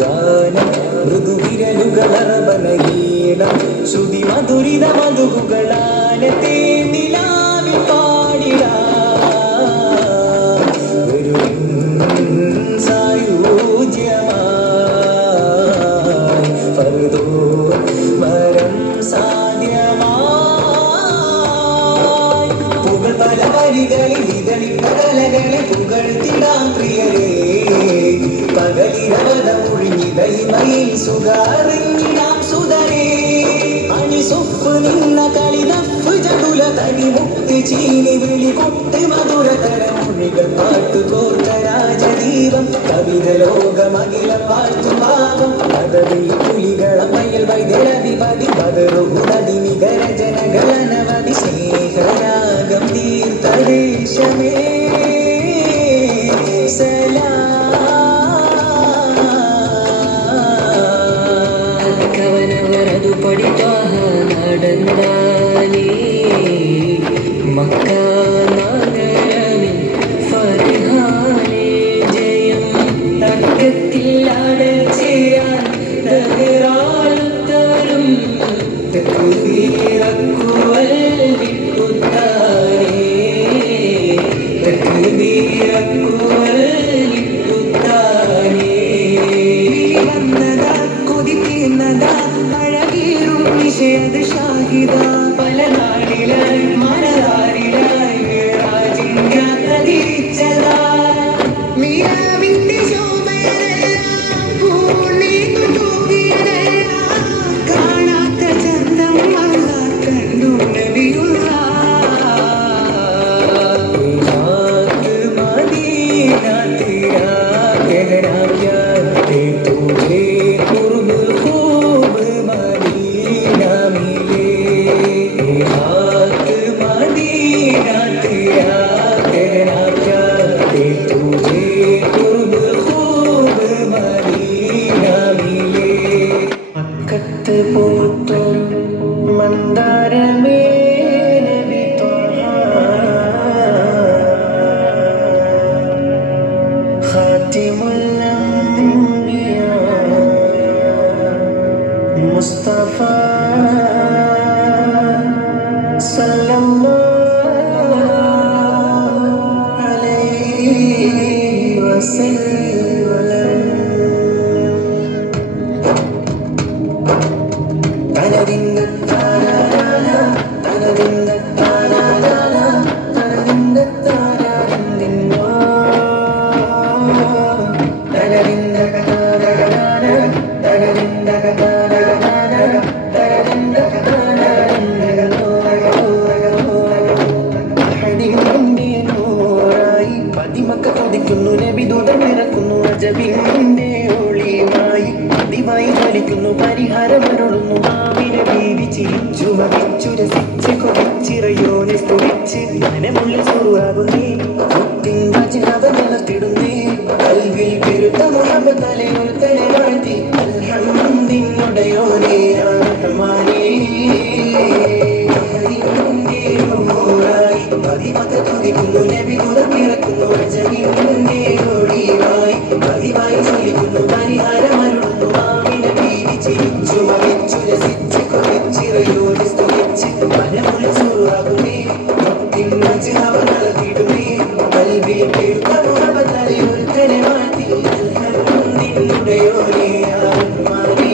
ഗാനം മൃദുവിരലുകളർബനഗീണം ശ്രുതി മധുരിത മധുകളാല തേനിലാവി പാടിടാ ഒരു സായുജ്യമായി ഫർദോ വരം സാധ്യമായി പുകൾ പല വരികളിൽ ഇതളിട്ട കലകളെ പുകഴ്ത്തിടാം പ്രിയരേ പകലിരവത മുഴിഞ്ഞിതൈമയിൽ സുഖാറിഞ്ഞിടാം സുതരേ അണിസൊപ്പ് നിന്ന കളിനഫ് ചടുല തടി മുക്തി ചീനി വിളി കൊട്ട് മധുരതര മൊഴികൾ പാട്ടു കോർത്ത രാജദീപം കവിത ലോകമകിലം വാഴ്ത്തും ഭാവം പദവി പുലികളം മയിൽ വൈദ്യരധിപതി പതറുഹുനദി നികര ജനഗണനവധി സ്നേഹരാഗം തീർത്ഥദേശമേ കവനവരതു പഠിത്വാഹ നടന്നാലേ മക്ക നഗരമിൽ ഫർഹാനേ ജയം തർക്കത്തിൽ അടച്ചിയാൻ തകരാളുത്തരും തക്ബീറക്കുവൽ വിട്ടുത്താനേ തക്ബീറക്കുവൽ വിട്ടുത്താനേ അഴകീറും നിഷേധ ഷാഹിദ പല നാടിലായി മനതാരിലായി വിറാജിൻ യാത്ര തിരിച്ചതാ മിയാവിന്റെ ശോഭയെല്ലാം പൂർണ്ണീന്നു തൂകിയതെല്ലാം കാണാത്ത ചന്തം അല്ല കണ്ടു നബിയുള്ള മദീന തീരാ कहना क्या है तुझे कुर्ब खूब मदीना मिले हाथ मदीना तेरा कहना क्या है तुझे कुर्ब खूब मदीना मिले मक्कत पूतुम मंदार में नबी खातिमुल मुस्तफा सल्लल्लाहु अलैहि वसल्लम തനദിന്ന താരാന തനദിന്ന താരാന തനദിന്ന താരാനോ തനദിന്ന താരാന തനദിന്ന പരിഹാരമരുളുന്നു മാവിനെ ബീവി ചിരിച്ചു മതിച്ചു രസിച്ച് കൊതിച്ചിറയോനെ സ്തുതിച്ച് മനമുള്ളിൽ സുറുവാകുന്നേ മുത്തിൻ വചനവ നിലത്തിടുന്നേ കൽവിൽ പെരുത്ത മുഹമ്മദ് തലയൊരു തല വാഴ്ത്തി അൽഹംദിനുടയോനെ റഹ്മാനേ പതിമക്ക തുതിക്കുന്നു നബി തുറക്കിറക്കുന്നു അജമിന്റെ ഒളിവായി പതിവായി ചൊല്ലിക്കുന്നു പരിഹാരമരുളുന്നു മാവിനെ ബീവി ചിരിച്ചു മതിച്ചു രസിച്ച് കൊതിച്ചിറയോനെ സ്തുതിച്ച് മനമുള്ളിൽ സുറുവാകുന്നേ മുത്തിൻ വചനവ നിലത്തിടുന്നേ കൽവിൽ പെരുത്ത മുഹമ്മദ് തലയൊരു തല വാഴ്ത്തി അൽഹംദിനുടയോനെ റഹ്മാനേ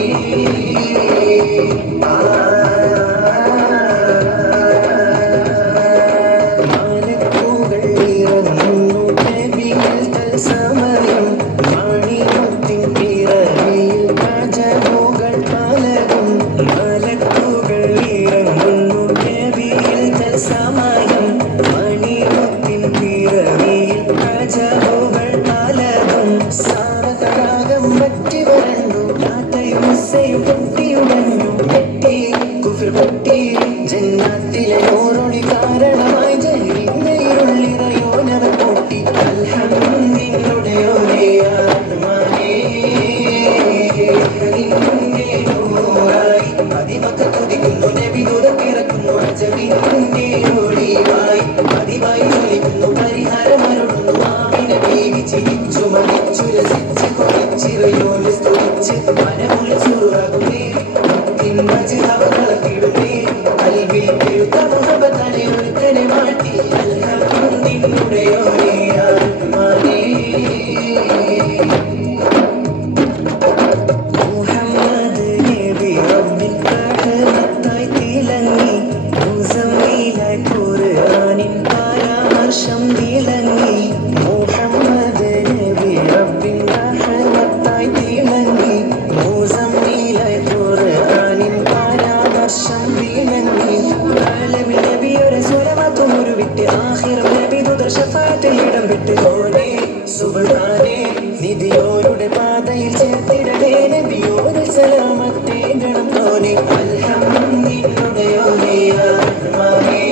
സമയം മാണിമുത്തിൻ പിറവിയിൽ രാജഭോകൾ പലരും മലക്കുകൾ ഇറങ്ങുന്നു നബിയിൽ തത്സമയം മാണിമുത്തിൻ പിറവിയിൽ രാജഭോകൾ ആഖിറം നബിദുദർ ശഫാഅത്തിൽ ഇടം പെട്ട് മോനെ സുബ്ഹാനേ നിധിയോരുടെ പാതയിൽ ചേർത്തിടണേ നബിയോട് സലാമത്തേകണം മോനെ അൽഹംദുലില്ലാഹി യാ റഹ്മാനേ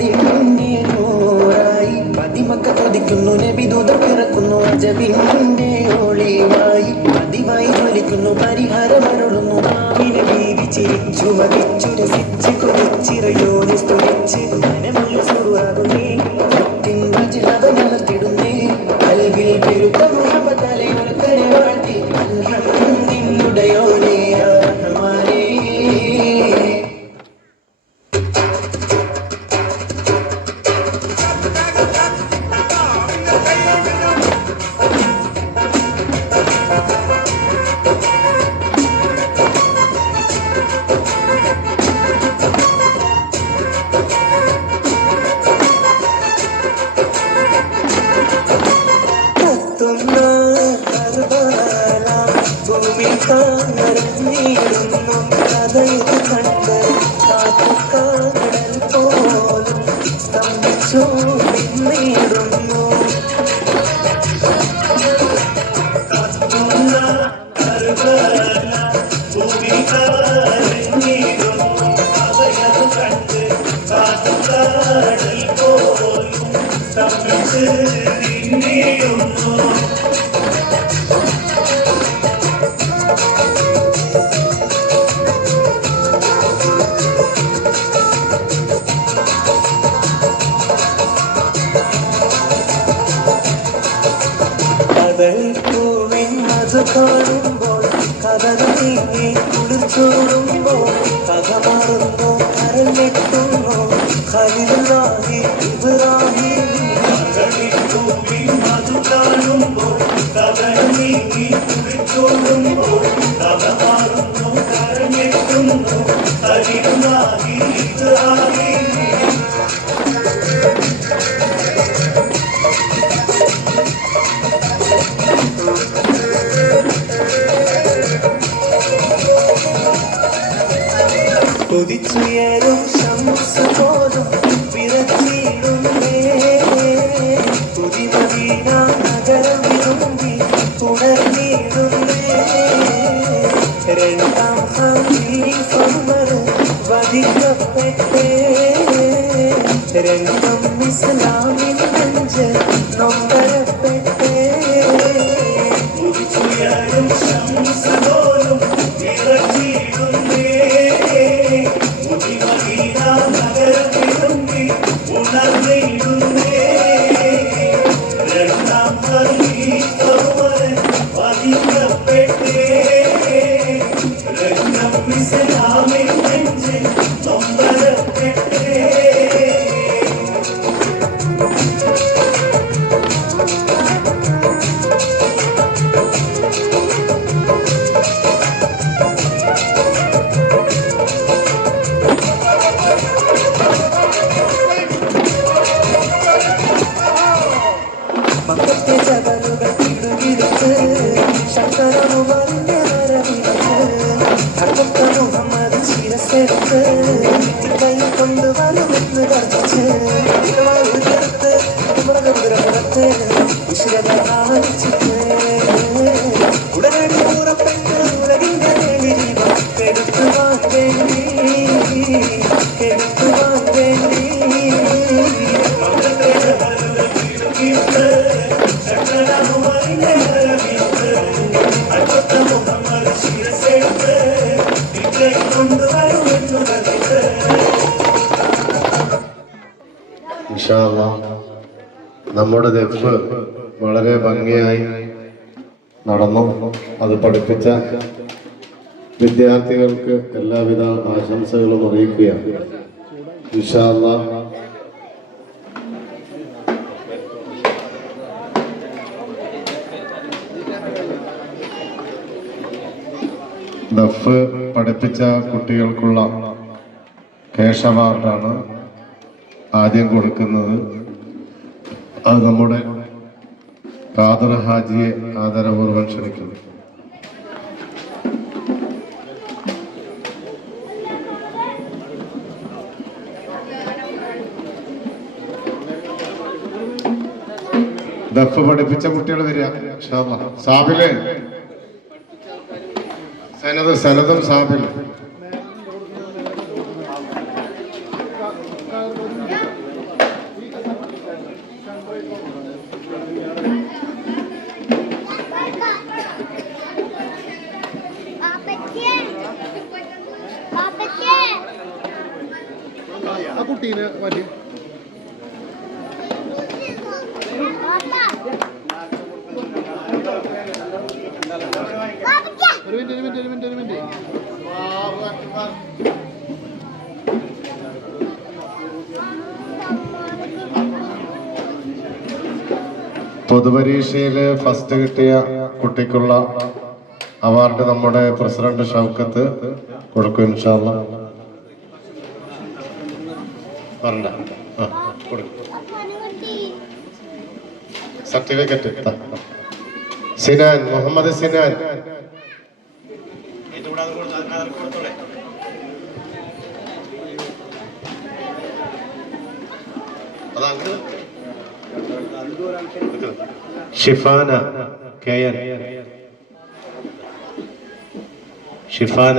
നിന്നെ നൂറായി പതിമക്ക കൊതിക്കുന്നു നബിദൂതർ പിറക്കുന്നു അജബിന്റെ ഒളിവായി പതിവായി ജ്വലിക്കുന്നു പരിഹാരമരുളുന്നു മാവിനെ വീതി ചിരിച്ചു മതിച്ചു രസിച്ച് കൊതിച്ചിറയോനെ സ്തുതിച്ച് മനമുള്ള സുറുവാകുന്നേ നടത്തിടുന്നേ കൽവിൽ പെരുത്ത മുഹബത്താലെ ഉൾക്കരെ വാഴ്ത്തി അൽഹംദുലില്ലാഹി യാ റഹ്മാനേ കാണുമ്പോൾ കഥകൾ നീങ്ങി കുളിർച്ചോടുമ്പോൾ കഥ മാറുന്നു കരഞ്ഞെത്തുന്നു ഖലീലുല്ലാഹി ഇബ്രാഹിം അത് കാണുമ്പോൾ കഥകൾ നീങ്ങി കുളിർച്ചോടുമ്പോൾ കഥ മാറുന്നു കരഞ്ഞെത്തുന്നു ഖലീലുല്ലാഹി ഇബ്രാഹിം കൊതിച്ചുയരും ശംസ് പോലും വിറച്ചിടുന്നേ പുതിമദീന നഗരം വിരുമ്പി ഉണർന്നിടുന്നേ രണ്ടാം ഖലീഫ ഉമർ വധിക്കപ്പെട്ടേ രംഗം ഇസ്ലാമിൻ നെഞ്ച് നൊമ്പരപ്പെട്ടേ കൊതിച്ചുയരും ശംസ് പോലും വിറച്ചിടുന്നേ നഗരത്തിലുമ്പി ഉണർന്നിടുന്നേ രണ്ടാം ഖലീഫ ഉമർ വധിക്കപ്പെട്ടേ രംഗം ഇസ്ലാമിൻ നെഞ്ചിൽ നൊമ്പരപ്പെട്ടേ മക്കത്തെ ജബലുകൾ പിടുകിടുത്ത് ശങ്കരമുവറിന്റെ വരവിടുത്ത് ഭക്ത മുഹമ്മദ് ശിരസെടുത്ത് കൈ കൊണ്ടുവരുമെന്ന് ഗർജിച്ച് ചേർത്ത് മൃഗപുരത്ത് വിശ്രത കാണിച്ചിട്ട് ഉടനടി കൂറപ്പെട്ട് ഉലകിന്റെ നേരിവ കെടുത്തുവാൻ വേണ്ടി ഇൻഷാ അല്ലാഹ് നമ്മുടെ ദഫ് വളരെ ഭംഗിയായി നടന്നു. അത് പഠിപ്പിച്ച വിദ്യാർത്ഥികൾക്ക് എല്ലാവിധ ആശംസകളും അറിയിക്കുകയാണ്. ഇൻഷാ അല്ലാഹ് ദഫ് പഠിപ്പിച്ച കുട്ടികൾക്കുള്ള ക്യാഷ് അവാർഡാണ് ആദ്യം കൊടുക്കുന്നത്. അത് നമ്മുടെ ഖാദർ ഹാജിയെ ആദരപൂർവ്വം ക്ഷണിക്കുന്നു. ദഫ് പഠിപ്പിച്ച കുട്ടികൾ വരിക ഇൻഷാ അല്ലാഹ്. സാബില് സനതും സാബിൽ. ആ കുട്ടീനെ മാറ്റി. ഒരു മിനിറ്റ്. പൊതുപരീക്ഷയിൽ ഫസ്റ്റ് കിട്ടിയ കുട്ടിക്കുള്ള അവാർഡ് നമ്മുടെ പ്രസിഡന്റ് ഷൗക്കത്ത് കൊടുക്കും ഇൻഷാ അല്ലാഹ്. പറഞ്ഞ സർട്ടിഫിക്കറ്റ് സിനാൻ, മുഹമ്മദ് സിനാൻ. ഷിഫാന കെയൻ, ഷിഫാന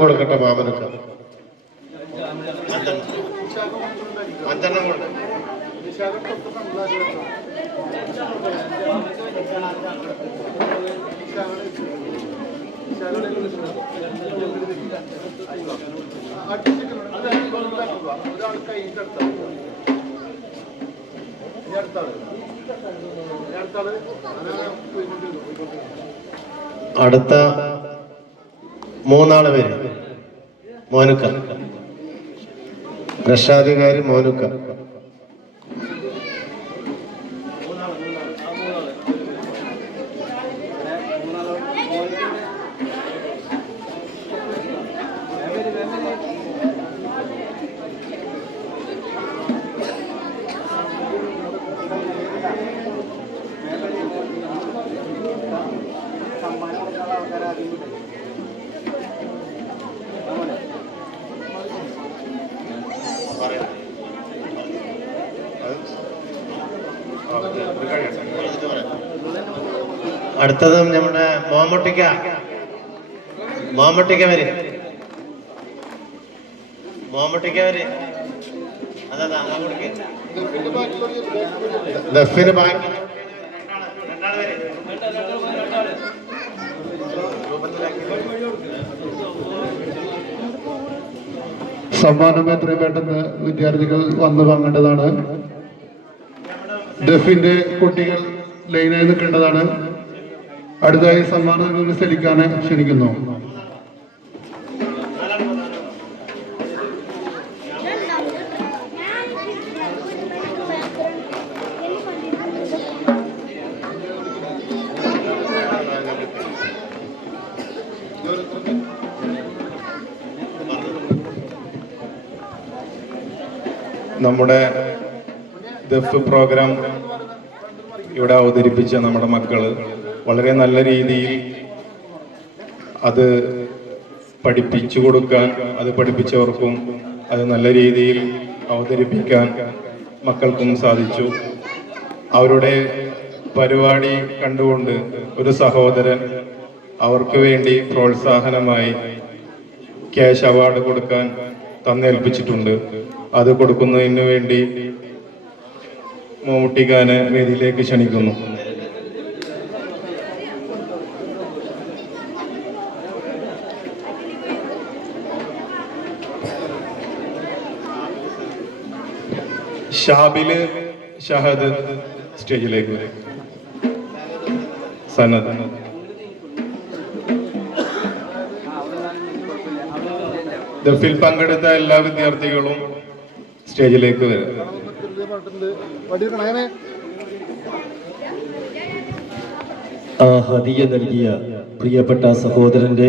കൊടുക്കട്ടെ മാമനൊക്കെ. അടുത്ത 3 പേര് മോനുക്ക, രക്ഷാധികാരി മോനുക്ക. അടുത്തത് നമ്മുടെ മോമട്ടിക്ക വരെ ദഫിന് ബാക്കി സമ്മാനം എത്രയും പെട്ടെന്ന് വിദ്യാർത്ഥികൾ വന്നു വാങ്ങേണ്ടതാണ്. ദഫിന്റെ കുട്ടികൾ ലൈനായി നിൽക്കേണ്ടതാണ്. അടുത്തതായി സമ്മാനം സ്ഥലിക്കാൻ ക്ഷണിക്കുന്നു. നമ്മുടെ ദഫ് പ്രോഗ്രാം ഇവിടെ അവതരിപ്പിച്ച നമ്മുടെ മക്കള് വളരെ നല്ല രീതിയിൽ അത് പഠിപ്പിച്ചു കൊടുക്കാൻ, അത് പഠിപ്പിച്ചവർക്കും അത് നല്ല രീതിയിൽ അവതരിപ്പിക്കാൻ മക്കൾക്കും സാധിച്ചു. അവരുടെ പരിപാടി കണ്ടുകൊണ്ട് ഒരു സഹോദരൻ അവർക്ക് വേണ്ടി പ്രോത്സാഹനമായി ക്യാഷ് അവാർഡ് കൊടുക്കാൻ തന്നേൽപ്പിച്ചിട്ടുണ്ട്. അത് കൊടുക്കുന്നതിന് വേണ്ടി മമ്മൂട്ടിഖാനെ വേദിയിലേക്ക് ക്ഷണിക്കുന്നു. ഷാബില് ഷഹദ് സ്റ്റേജിലേക്ക് വരും. സനദ് ദഫിൽ പങ്കെടുത്ത എല്ലാ വിദ്യാർത്ഥികളും സ്റ്റേജിലേക്ക് വരും. ആ ഹദിയ നൽകിയ പ്രിയപ്പെട്ട സഹോദരന്റെ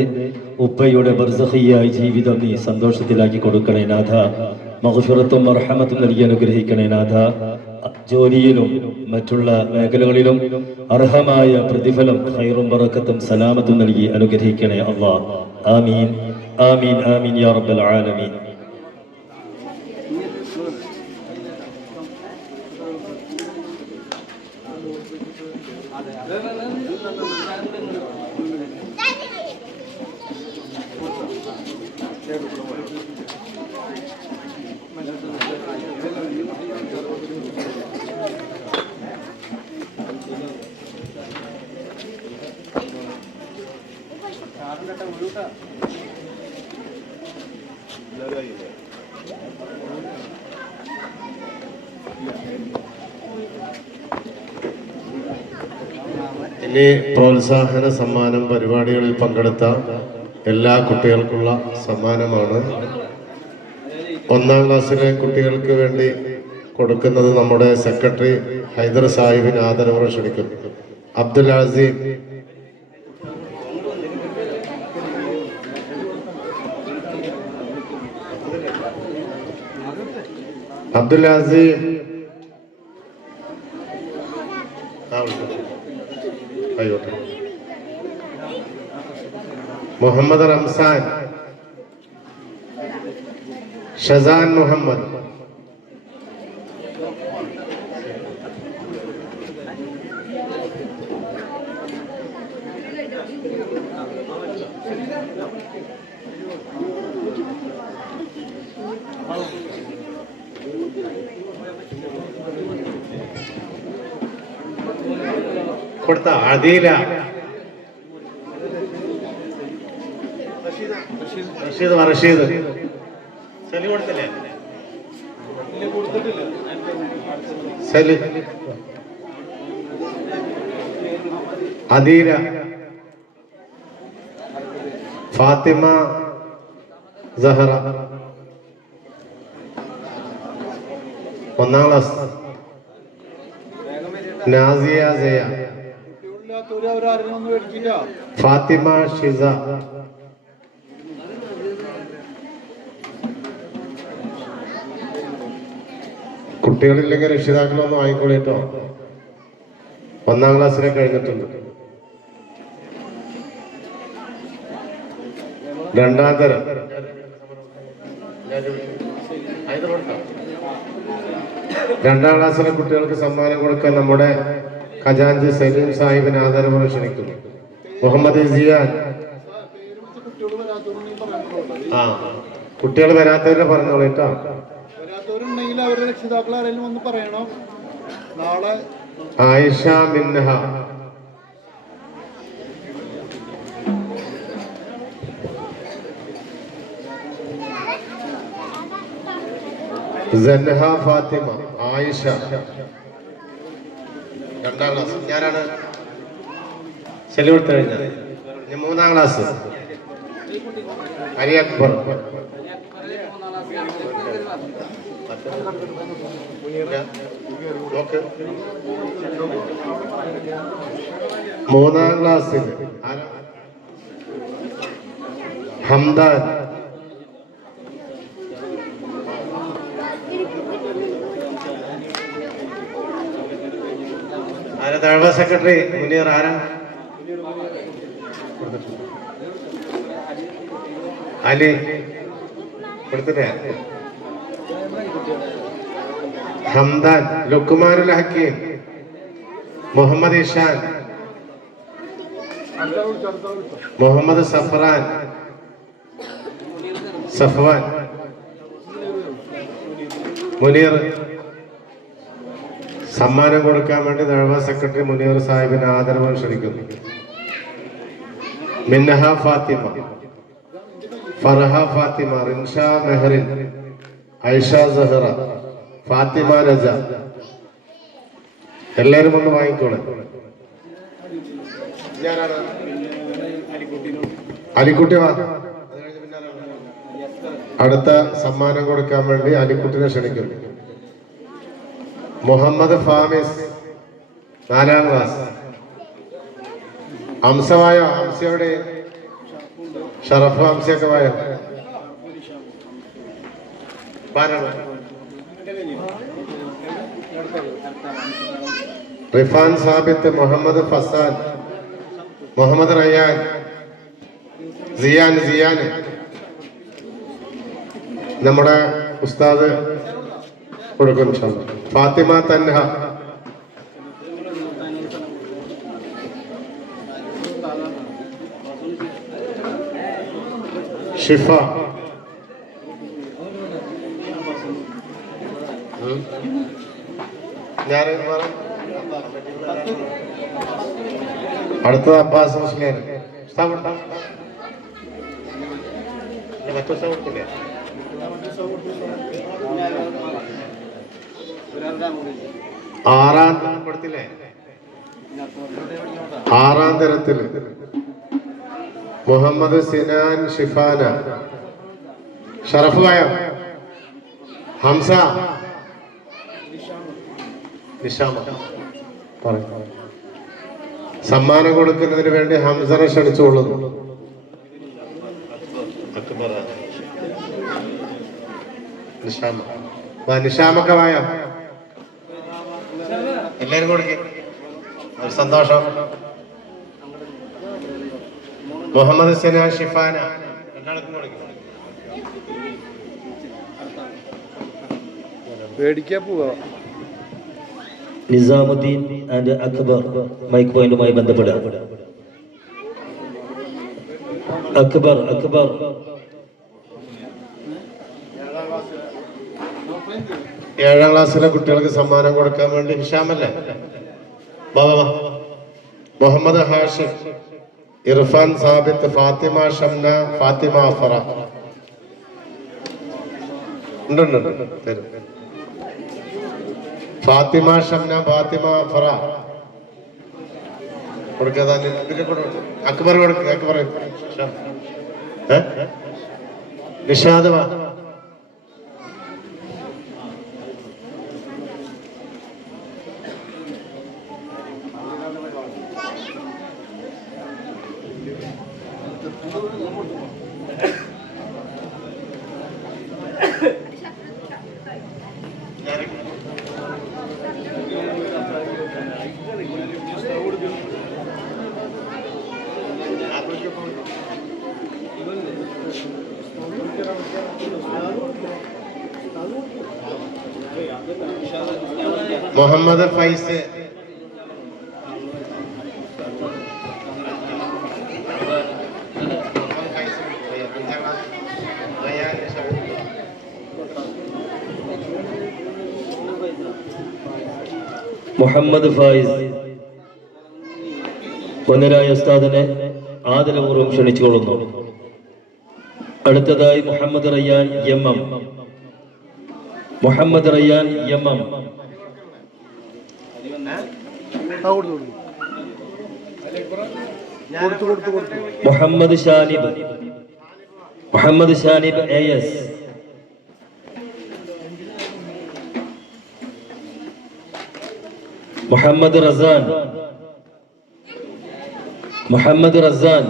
ഉപ്പയുടെ ബർസഖിയായ ജീവിതം നീ സന്തോഷത്തിലാക്കി കൊടുക്കണേ നാഥ. മഗ്ഫിറത്തും മർഹമത്തും നൽകി അനുഗ്രഹിക്കണേ നാഥ. ജോലിയിലും മറ്റുള്ള മേഖലകളിലും അർഹമായ പ്രതിഫലം ഖൈറും ബറക്കത്തും സലാമത്തും നൽകി അനുഗ്രഹിക്കണേ അല്ലാഹ്. ആമീൻ ആമീൻ ആമീൻ യാ റബ്ബൽ ആലമീൻ. ഇനി പ്രോത്സാഹന സമ്മാനം പരിപാടികളിൽ പങ്കെടുത്ത എല്ലാ കുട്ടികൾക്കുള്ള സമ്മാനമാണ്. 1ാം ക്ലാസ്സിലെ കുട്ടികൾക്ക് വേണ്ടി കൊടുക്കുന്നത് നമ്മുടെ സെക്രട്ടറി ഹൈദർ സാഹിബിന് ആദരവോടെ ക്ഷണിക്കുന്നു. അബ്ദുൽ അസീം ആയിക്കോട്ടെ. മുഹമ്മദ് റംസാൻ, ഷസാൻ മുഹമ്മദ്, കൊടുത്ത അദീല, റഷീദ് സലി കൊടുത്തില്ലേ? സലി, അദീല, ഫാത്തിമ സഹറ 1ാം ക്ലാസ്, നാസിയ സയ, ഫാത്തിമ ഷിസ, കുട്ടികളില്ലെങ്കിൽ രക്ഷിതാക്കളൊന്നും ആയിക്കോളേട്ടോ. 1ാം ക്ലാസ്സിലെ കഴിഞ്ഞിട്ടുണ്ട്. 2ാം തരം 2ാം ക്ലാസ്സിലെ കുട്ടികൾക്ക് സമ്മാനം കൊടുക്കാൻ നമ്മുടെ ഖജാൻജി സലീം സാഹിബിന് ആദരവോടെ ക്ഷണിക്കുന്നു. മുഹമ്മദ് സിയാൻ. കുട്ടികൾ വരാത്തവരെ പറഞ്ഞോളൂ കേട്ടോ. വരാത്തവരുണ്ടെങ്കിൽ അവരുടെ രക്ഷിതാക്കൾ ആരെങ്കിലും ഒന്ന് പറയണം. നാളെ ആയിഷ മിൻഹ, സൻഹ ഫാത്തിമ, ആയിഷ 2ാം ക്ലാസ്. ഞാനാണ് ചെലവ് കൊടുത്തു കഴിഞ്ഞത്. 3ാം ക്ലാസ് അലി അക്ബർ, 3ാം ക്ലാസ്സിൽ ഹംദാൻ, താഴ്വ സെക്രട്ടറി മുനീർ. ആരാ? അലി കൊടുത്തില്ലേ? ഹംദാൻ, ലുക്മാനുൽ ഹക്കീം, മുഹമ്മദ് ഇഷാൻ, മുഹമ്മദ് സഫ്വാൻ, മുനീർ. സമ്മാനം കൊടുക്കാൻ വേണ്ടി ദഅവ സെക്രട്ടറി മുനീർ സാഹിബിന് ആദരവ് ക്ഷണിക്കുന്നു. മിൻഹ ഫാത്തിമ, ഫർഹ ഫാത്തിമ, റിൻഷ മെഹറിൻ, ഐഷ സഹറ, ഫാത്തിമ രജ. എല്ലാവരും ഒന്ന് വാങ്ങിക്കോളെ. അലിക്കുട്ടി വാ. അടുത്ത സമ്മാനം കൊടുക്കാൻ വേണ്ടി അലിക്കുട്ടിനെ ക്ഷണിക്കുന്നു. മുഹമ്മദ് ഫാമിസ്, 4ാം ക്ലാസ്. ഹംസവായോ? ഹംസയുടെ ഷറഫ് ഹംസയൊക്കെ വായോ? റിഫാൻ സാബിത്ത്, മുഹമ്മദ് ഫസാൻ, മുഹമ്മദ് റയ്യാൻ, സിയാൻ നമ്മുടെ ഉസ്താദ് കൊടുക്കും. ഫാത്തിമ തൻഹ, ഷിഫ, അടുത്തത് അബ്ബാസ് മുസ്ലിം. ആറാം തരത്തില് മുഹമ്മദ് സിനാൻ ഷിഫാന, ഷറഫ് കായ, ഹംസ, നിഷാമ. സമ്മാനം കൊടുക്കുന്നതിന് വേണ്ടി ഹംസനെ ക്ഷണിച്ചുകൊള്ളുന്നു. നിഷാമൊക്കെ വായ, എല്ലാരും കൊടുക്കും. സന്തോഷം. മുഹമ്മദ് സിനാൻ ഷിഫാന, പേടിക്കാ പോവാ. നിസാമുദ്ദീൻ ആൻഡ് അക്ബർ മൈക്ക് പോയിന്റുമായി ബന്ധപ്പെടുക. അക്ബർ ഏഴാം ക്ലാസ്സിലെ കുട്ടികൾക്ക് സമ്മാനം കൊടുക്കാൻ വേണ്ടി ഹിഷാമല്ലേ? മുഹമ്മദ് ഹാഷിം, ഇർഫാൻ സാബിത്ത്, ഫാത്തിമ ഷംന, ഫാത്തിമ അഫറ. ഉണ്ട്. ഫാത്തിമ ഷംന, ഫാത്തിമ അഫറ കൊടുക്കാ. അക്ബർ കൊടുക്കുക. അക്ബർ നിഷാദ് മുഹമ്മദ് ഫൈസ്, മുഹമ്മദ് ഫായിസ്. ഒന്നരായ ഉസ്താദിനെ ആദരപൂർവ്വം ക്ഷണിച്ചുകൊള്ളുന്നു. അടുത്തതായി മുഹമ്മദ് റയ്യാൻ യമം. മുഹമ്മദ് റയ്യാൻ യമം. മുഹമ്മദ് ഷാനിബ്. മുഹമ്മദ് ഷാനിബ് AS. മുഹമ്മദ് റസാൻ. മുഹമ്മദ് റസാൻ.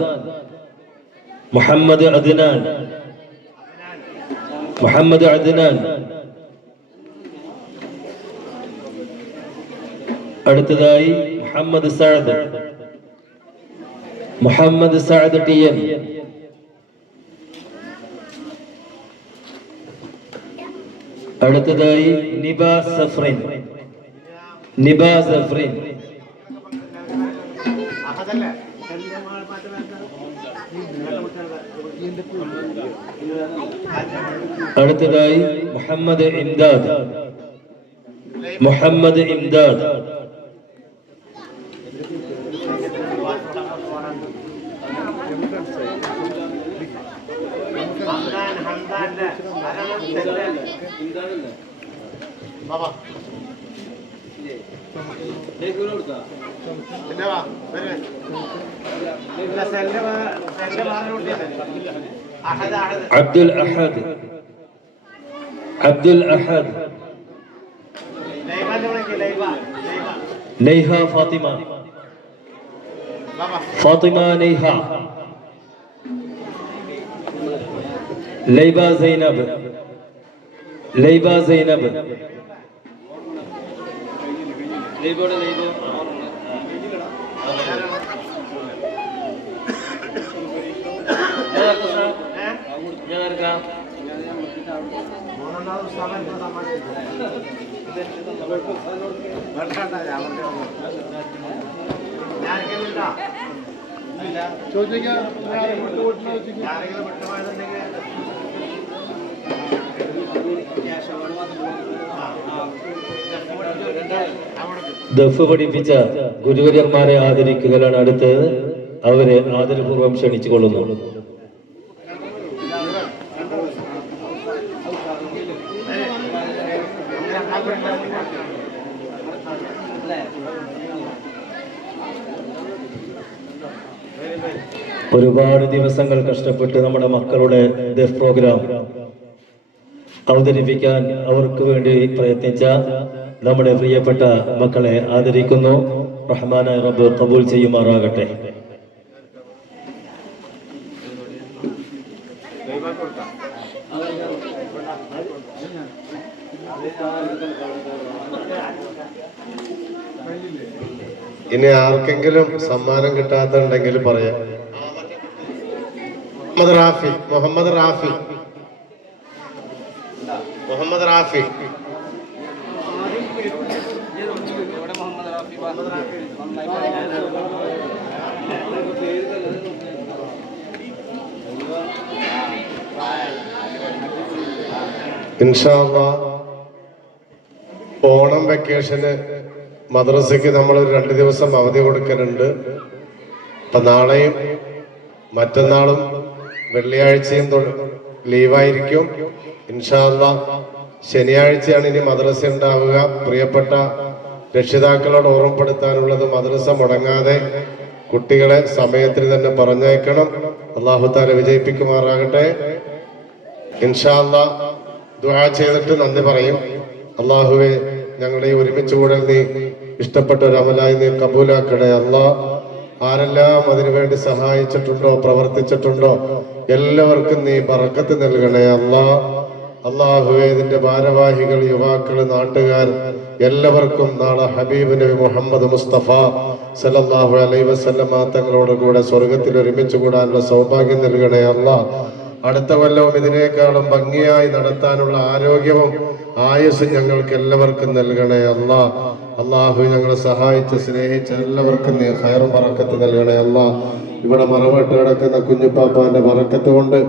മുഹമ്മദ് അദ്നാൻ. മുഹമ്മദ് അദ്നാൻ. അടുത്തതായി മുഹമ്മദ് സഅദ്. മുഹമ്മദ് സഅദ് TN. അടുത്തതായി നിബ സഫ്രിൻ. നിബ സഫ്രിൻ. അടുത്തതായി മുഹമ്മദ് ഇംദാദ്. മുഹമ്മദ് ഇംദാദ്. അബ്ദുൽ അഹദ്. അബ്ദുൽ അഹദ്. നൈഹ ഫാത്തിമ. ഫാത്തിമ നൈഹ. ലൈബ സൈനബ്. ലൈബ സൈനബ്. ദഫ് പഠിപ്പിച്ച ഗുരുവര്യന്മാരെ ആദരിക്കുകയാണ് അടുത്തത്. അവരെ ആദരപൂർവ്വം ക്ഷണിച്ചുകൊള്ളുന്നു. ഒരുപാട് ദിവസങ്ങൾ കഷ്ടപ്പെട്ട് നമ്മുടെ മക്കളുടെ ദഫ് പ്രോഗ്രാം അവതരിപ്പിക്കാൻ അവർക്ക് വേണ്ടി പ്രയത്നിച്ച നമ്മുടെ പ്രിയപ്പെട്ട മക്കളെ ആദരിക്കുന്നു. റഹ്മാനായ റബ്ബ് കബൂൽ ചെയ്യുമാറാകട്ടെ. ഇനി ആർക്കെങ്കിലും സമ്മാനം കിട്ടാത്തുണ്ടെങ്കിൽ പറയാം. മുഹമ്മദ് റാഫി ഇൻഷാ അല്ലാഹ് ഓണം വെക്കേഷന് മദ്രസയ്ക്ക് നമ്മൾ 2 ദിവസം അവധി കൊടുക്കലുണ്ട്. അപ്പൊ നാളെയും മറ്റന്നാളും വെള്ളിയാഴ്ചയും ലീവായിരിക്കും. ഇൻഷാ അല്ലാഹ് ശനിയാഴ്ചയാണ് ഇനി മദ്രസ ഉണ്ടാവുക. പ്രിയപ്പെട്ട രക്ഷിതാക്കളോട് ഓർമ്മപ്പെടുത്താനുള്ളത്, മദ്രസ മുടങ്ങാതെ കുട്ടികളെ സമയത്തിന് തന്നെ പറഞ്ഞയക്കണം. അല്ലാഹു തആല വിജയിപ്പിക്കുമാറാകട്ടെ. ഇൻഷാ അല്ലാഹ് ദുആ ചെയ്തിട്ട് നന്ദി പറയും. അല്ലാഹുവേ, ഞങ്ങളുടെ ഈ ഒരുമിച്ച് കൂടൽ നീ ഇഷ്ടപ്പെട്ട ഒരു അമലായി നീ കബൂലാക്കണേ അല്ലാഹ്. ആരെല്ലാം അതിനുവേണ്ടി സഹായിച്ചിട്ടുണ്ടോ, പ്രവർത്തിച്ചിട്ടുണ്ടോ, എല്ലാവർക്കും നീ ബറക്കത്ത് നൽകണേ അല്ലാഹ്. അല്ലാഹുവേ, ഇതിന്റെ ഭാരവാഹികൾ, യുവാക്കൾ, നാട്ടുകാർ എല്ലാവർക്കും നാളെ ഹബീബ് നബി മുഹമ്മദ് മുസ്തഫ സല്ലല്ലാഹു അലൈഹി വസല്ലമ തങ്ങളോട് കൂടെ സ്വർഗത്തിൽ ഒരുമിച്ച് കൂടാനുള്ള സൗഭാഗ്യം നൽകണേ അല്ലാഹ്. അടുത്ത കൊല്ലവും ഇതിനേക്കാളും ഭംഗിയായി നടത്താനുള്ള ആരോഗ്യവും ആയുസ്സും ഞങ്ങൾക്ക് എല്ലാവർക്കും നൽകണേ അല്ലാഹ്. അല്ലാഹു ഞങ്ങളെ സഹായിച്ച് സ്നേഹിച്ച് എല്ലാവർക്കും നീ ഖൈറും ബറക്കത്ത് നൽകണേ അല്ലാഹ്. ഇവിടെ മറവിട്ട് കിടക്കുന്ന കുഞ്ഞുപ്പാപ്പാന്റെ ബറക്കത്ത് കൊണ്ട്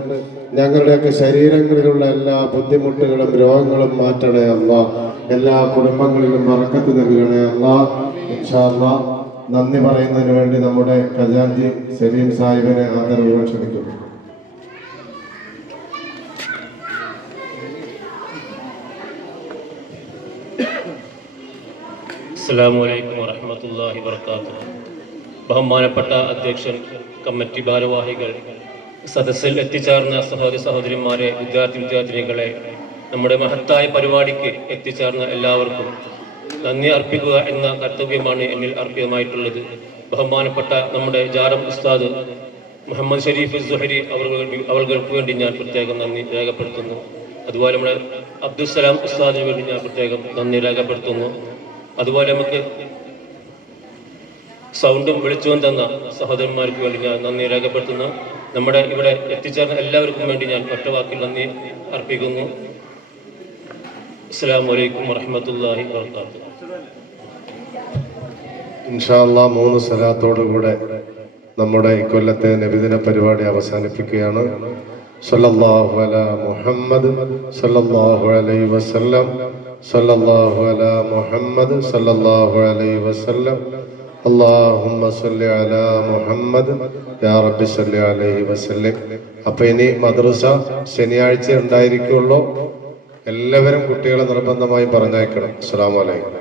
ഞങ്ങളുടെയൊക്കെ ശരീരങ്ങളിലുള്ള എല്ലാ ബുദ്ധിമുട്ടുകളും രോഗങ്ങളും മാറ്റണേ അല്ലാഹ്. എല്ലാ കുടുംബങ്ങളിലും ബറക്കത്ത് നൽകണേ അല്ലാഹ്. ഇൻഷാ അല്ലാഹ് നന്ദി പറയുന്നതിന് വേണ്ടി നമ്മുടെ ഖജാൻജി സലീം സാഹിബിനെ ആദരവ് ക്ഷണിക്കുന്നു. അസ്സലാമു അലൈക്കും വറഹ്മത്തുള്ളാഹി വബറകാതുഹു. ബഹുമാനപ്പെട്ട അധ്യക്ഷൻ, കമ്മിറ്റി ഭാരവാഹികൾ, സദസ്സിൽ എത്തിച്ചേർന്ന സഹോദരി സഹോദരിമാരെ, വിദ്യാർത്ഥിനികളെ, നമ്മുടെ മഹത്തായ പരിപാടിക്ക് എത്തിച്ചേർന്ന എല്ലാവർക്കും നന്ദി അർപ്പിക്കുക എന്ന കർത്തവ്യമാണ് എന്നിൽ അർപ്പിതമായിട്ടുള്ളത്. ബഹുമാനപ്പെട്ട നമ്മുടെ ജാറം ഉസ്താദ് മുഹമ്മദ് ഷരീഫ് സുഹരി അവർക്ക് വേണ്ടി ഞാൻ പ്രത്യേകം നന്ദി രേഖപ്പെടുത്തുന്നു. അതുപോലെ നമ്മുടെ അബ്ദുസ്സലാം ഉസ്താദിന് വേണ്ടി ഞാൻ പ്രത്യേകം നന്ദി രേഖപ്പെടുത്തുന്നു. അതുപോലെ നമുക്ക് സൗണ്ടും വെളിച്ചവും തന്ന സഹോദരന്മാർക്ക് വേണ്ടി ഞാൻ നന്ദി രേഖപ്പെടുത്തുന്നു. നമ്മുടെ ഇവിടെ എത്തിച്ചേർന്ന എല്ലാവർക്കും വേണ്ടി ഞാൻ ഒറ്റ വാക്കിൽ നന്ദി അർപ്പിക്കുന്നു. അസ്സലാമു അലൈക്കും വറഹ്മത്തുള്ളാഹി വബറകാതുഹു. ഇൻഷാ അല്ലാഹ് 3 സ്വലാത്തോടുകൂടെ നമ്മുടെ ഇക്കൊല്ലത്തെ നബിദിന പരിപാടി അവസാനിപ്പിക്കുകയാണ്. സല്ലല്ലാഹു അലാ മുഹമ്മദ് സല്ലല്ലാഹു അലൈഹി വസല്ലം, സല്ലല്ലാഹു അലാ മുഹമ്മദ് സല്ലല്ലാഹു അലൈഹി വസല്ലം, അല്ലാഹുമ്മ സല്ലി അലാ മുഹമ്മദ് യാ റബ്ബി സല്ലി അലൈഹി വസല്ലം. അപ്പൊ ഇനി മദ്രസ ശനിയാഴ്ച ഉണ്ടായിരിക്കുള്ളൂ. എല്ലാവരും കുട്ടികളെ നിർബന്ധമായി പറഞ്ഞയക്കണം. അസ്സലാമു അലൈക്കും.